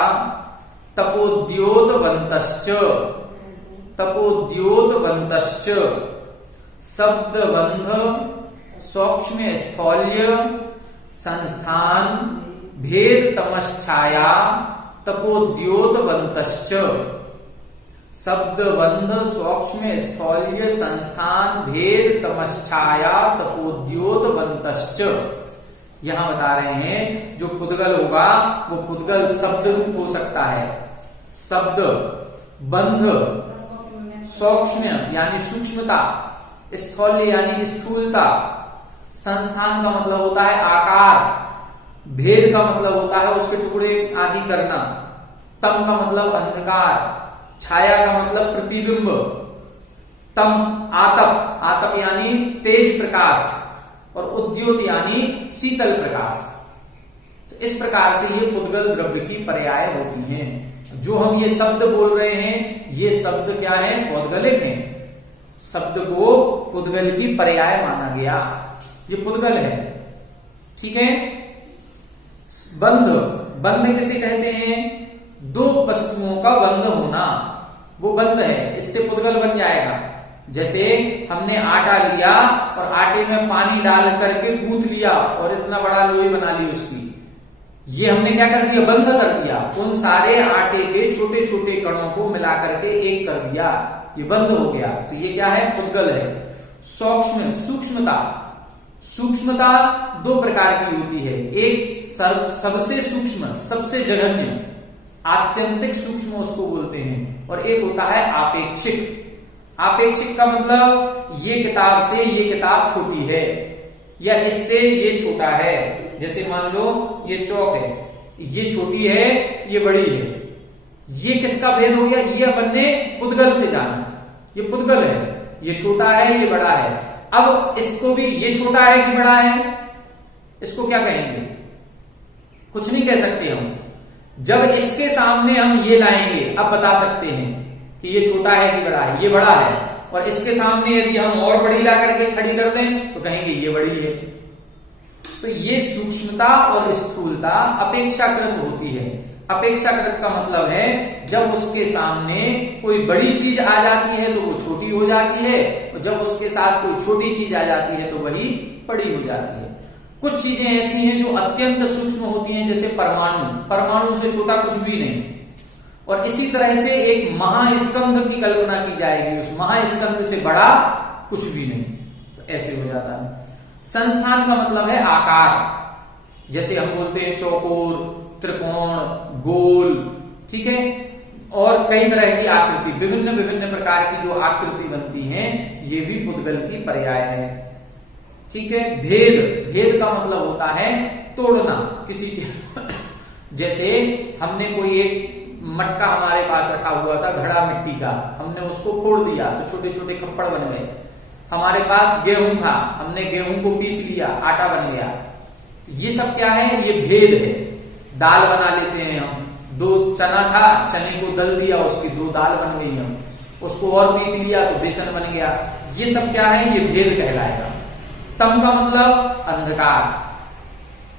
तपोद्योतवन्तश्च, तपोद्योतवन्तश्च, शब्दबंध, सूक्ष्म स्थौल्य, संस्थान, भेद तमश्छाया, तपोद्योतवन्तश्च। शब्दबंध, सूक्ष्म स्थौल्य, संस्थान, भेद तमश्छाया, तपोद्योतवन्तश्च। यहां बता रहे हैं जो पुद्गल होगा वो पुद्गल शब्द रूप हो सकता है। शब्द, बंध, सूक्ष्म यानी सूक्ष्मता, स्थौल्य यानी स्थूलता, संस्थान का मतलब होता है आकार, भेद का मतलब होता है उसके टुकड़े आदि करना, तम का मतलब अंधकार, छाया का मतलब प्रतिबिंब, तम आतप, आतप यानी तेज प्रकाश, और उद्योत यानी शीतल प्रकाश। तो इस प्रकार से ये पुद्गल द्रव्य की पर्याय होती हैं। जो हम ये शब्द बोल रहे हैं ये शब्द क्या है? पौद्गलिक हैं। शब्द को पुद्गल की पर्याय माना गया, ये पुद्गल है, ठीक है। बंध, बंध किसे कहते हैं? 2 वस्तुओं का बंध होना, वो बंध है, इससे पुद्गल बन जाएगा। जैसे हमने आटा लिया और आटे में पानी डाल करके गूंथ लिया और इतना बड़ा लोई बना ली उसकी, ये हमने क्या कर दिया? बंध कर दिया। उन सारे आटे के छोटे छोटे कणों को मिला करके एक कर दिया, ये बंध हो गया। तो ये क्या है? पुद्गल है। सूक्ष्म, सूक्ष्मता, सूक्ष्मता 2 प्रकार की होती है। एक सबसे सूक्ष्म, सबसे जघन्य, आत्यंतिक सूक्ष्म उसको बोलते हैं, और एक होता है आपेक्षिक। आपेक्षिक का मतलब ये किताब से ये किताब छोटी है, या इससे ये छोटा है। जैसे मान लो ये चौक है, ये छोटी है ये बड़ी है, ये किसका भेद हो गया? ये अपन ने पुद्गल से जाना, ये पुद्गल है, ये छोटा है ये बड़ा है। अब इसको भी, ये छोटा है कि बड़ा है, इसको क्या कहेंगे? कुछ नहीं कह सकते हम। जब इसके सामने हम ये लाएंगे अब बता सकते हैं कि ये छोटा है कि बड़ा है, ये बड़ा है। और इसके सामने यदि हम और बड़ी ला करके खड़ी कर दें तो कहेंगे ये बड़ी है। तो ये सूक्ष्मता और स्थूलता अपेक्षाकृत होती है। अपेक्षाकृत का मतलब है जब उसके सामने कोई बड़ी चीज आ जाती है तो वो छोटी हो जाती है, और जब उसके साथ कोई छोटी चीज आ जाती है तो वही बड़ी हो जाती है। कुछ चीजें ऐसी हैं जो अत्यंत सूक्ष्म होती हैं, जैसे परमाणु, परमाणु से छोटा कुछ भी नहीं। और इसी तरह से एक महास्कंध की कल्पना की जाएगी, उस महास्कंध से बड़ा कुछ भी नहीं, तो ऐसे हो जाता है। संस्थान का मतलब है आकार, जैसे हम बोलते हैं चौकोर, त्रिकोण, गोल, ठीक है, और कई तरह की आकृति, विभिन्न विभिन्न प्रकार की जो आकृति बनती हैं, ये भी पुद्गल की पर्याय है। ठीक है। भेद, भेद का मतलब होता है तोड़ना किसी चीज जैसे हमने कोई एक मटका हमारे पास रखा हुआ था, घड़ा मिट्टी का, हमने उसको फोड़ दिया तो छोटे छोटे खप्पड़ बन गए। हमारे पास गेहूं था, हमने गेहूं को पीस लिया, आटा बन गया। ये सब क्या है? ये भेद है। दाल बना लेते हैं हम, दो चना था, चने को दल दिया, उसकी दो दाल बन गई, हम उसको और पीस लिया तो बेसन बन गया। ये सब क्या है? ये भेद कहलाएगा। तम का मतलब अंधकार,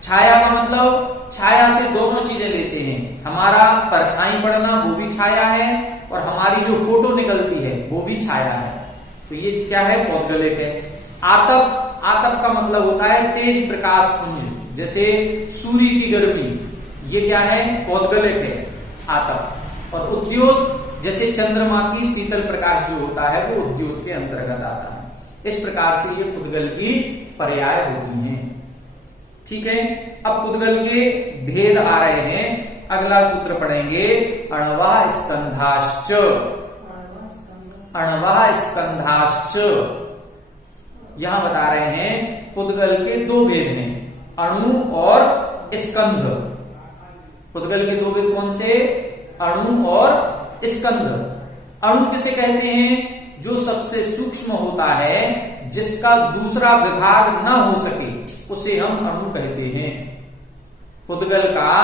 छाया का मतलब, छाया से दोनों चीजें लेते हैं, हमारा परछाई पड़ना वो भी छाया है, और हमारी जो फोटो निकलती है वो भी छाया है। तो ये क्या है? पौद्गलिक है। आतप, आतप का मतलब होता है तेज प्रकाश पुंज, जैसे सूर्य की गर्मी, ये क्या है? पौद्गलिक है आतप। और उद्योत, जैसे चंद्रमा की शीतल प्रकाश जो होता है वो उद्योत के अंतर्गत आता है। इस प्रकार से ये पुद्गल की पर्याय होती हैं। ठीक है। अब पुद्गल के भेद आ रहे हैं, अगला सूत्र पढ़ेंगे, अणवा स्कंधाश्च। अणवा स्कंधाश्च, यहां बता रहे हैं पुद्गल के दो भेद हैं, अणु और स्कंध। पुद्गल के दो भेद कौन से? अणु और स्कंध। अणु किसे कहते हैं? जो सबसे सूक्ष्म होता है, जिसका दूसरा विभाग न हो सके, उसे हम अणु कहते हैं। पुद्गल का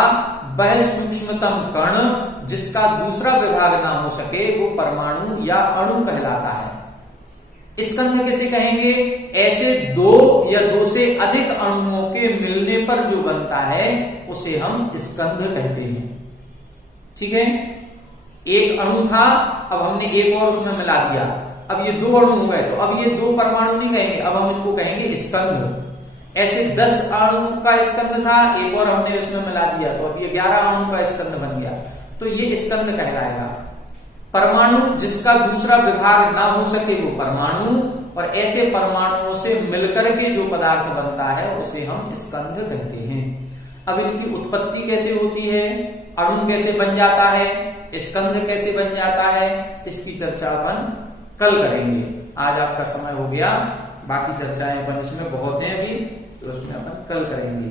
वह सूक्ष्मतम कण जिसका दूसरा विभाग ना हो सके वो परमाणु या अणु कहलाता है। स्कंध किसे कहेंगे? ऐसे दो या दो से अधिक अणुओं के मिलने पर जो बनता है उसे हम स्कंध कहते हैं। ठीक है। एक अणु था, अब हमने एक और उसमें मिला दिया, अब ये दो अणु हो गए, तो अब ये दो परमाणु नहीं कहेंगे, अब हम इनको कहेंगे स्कंध। ऐसे 10 अणु का स्कंध था, एक और हमने इसमें मिला दिया, तो अब ये 11 अणु का स्कंध बन गया, तो ये स्कंध कहलाएगा। परमाणु जिसका दूसरा विभाग ना हो सके वो परमाणु, और ऐसे परमाणुओं से मिलकर के जो पदार्थ बनता है उसे हम स्कंध कहते हैं। अब इनकी उत्पत्ति कैसे होती है, अणु कैसे बन जाता है, स्कंध कैसे बन जाता है, इसकी चर्चा अपन कल करेंगे। आज आपका समय हो गया, बाकी चर्चाएं अपन इसमें बहुत हैं अभी, तो उसमें अपन कल करेंगे।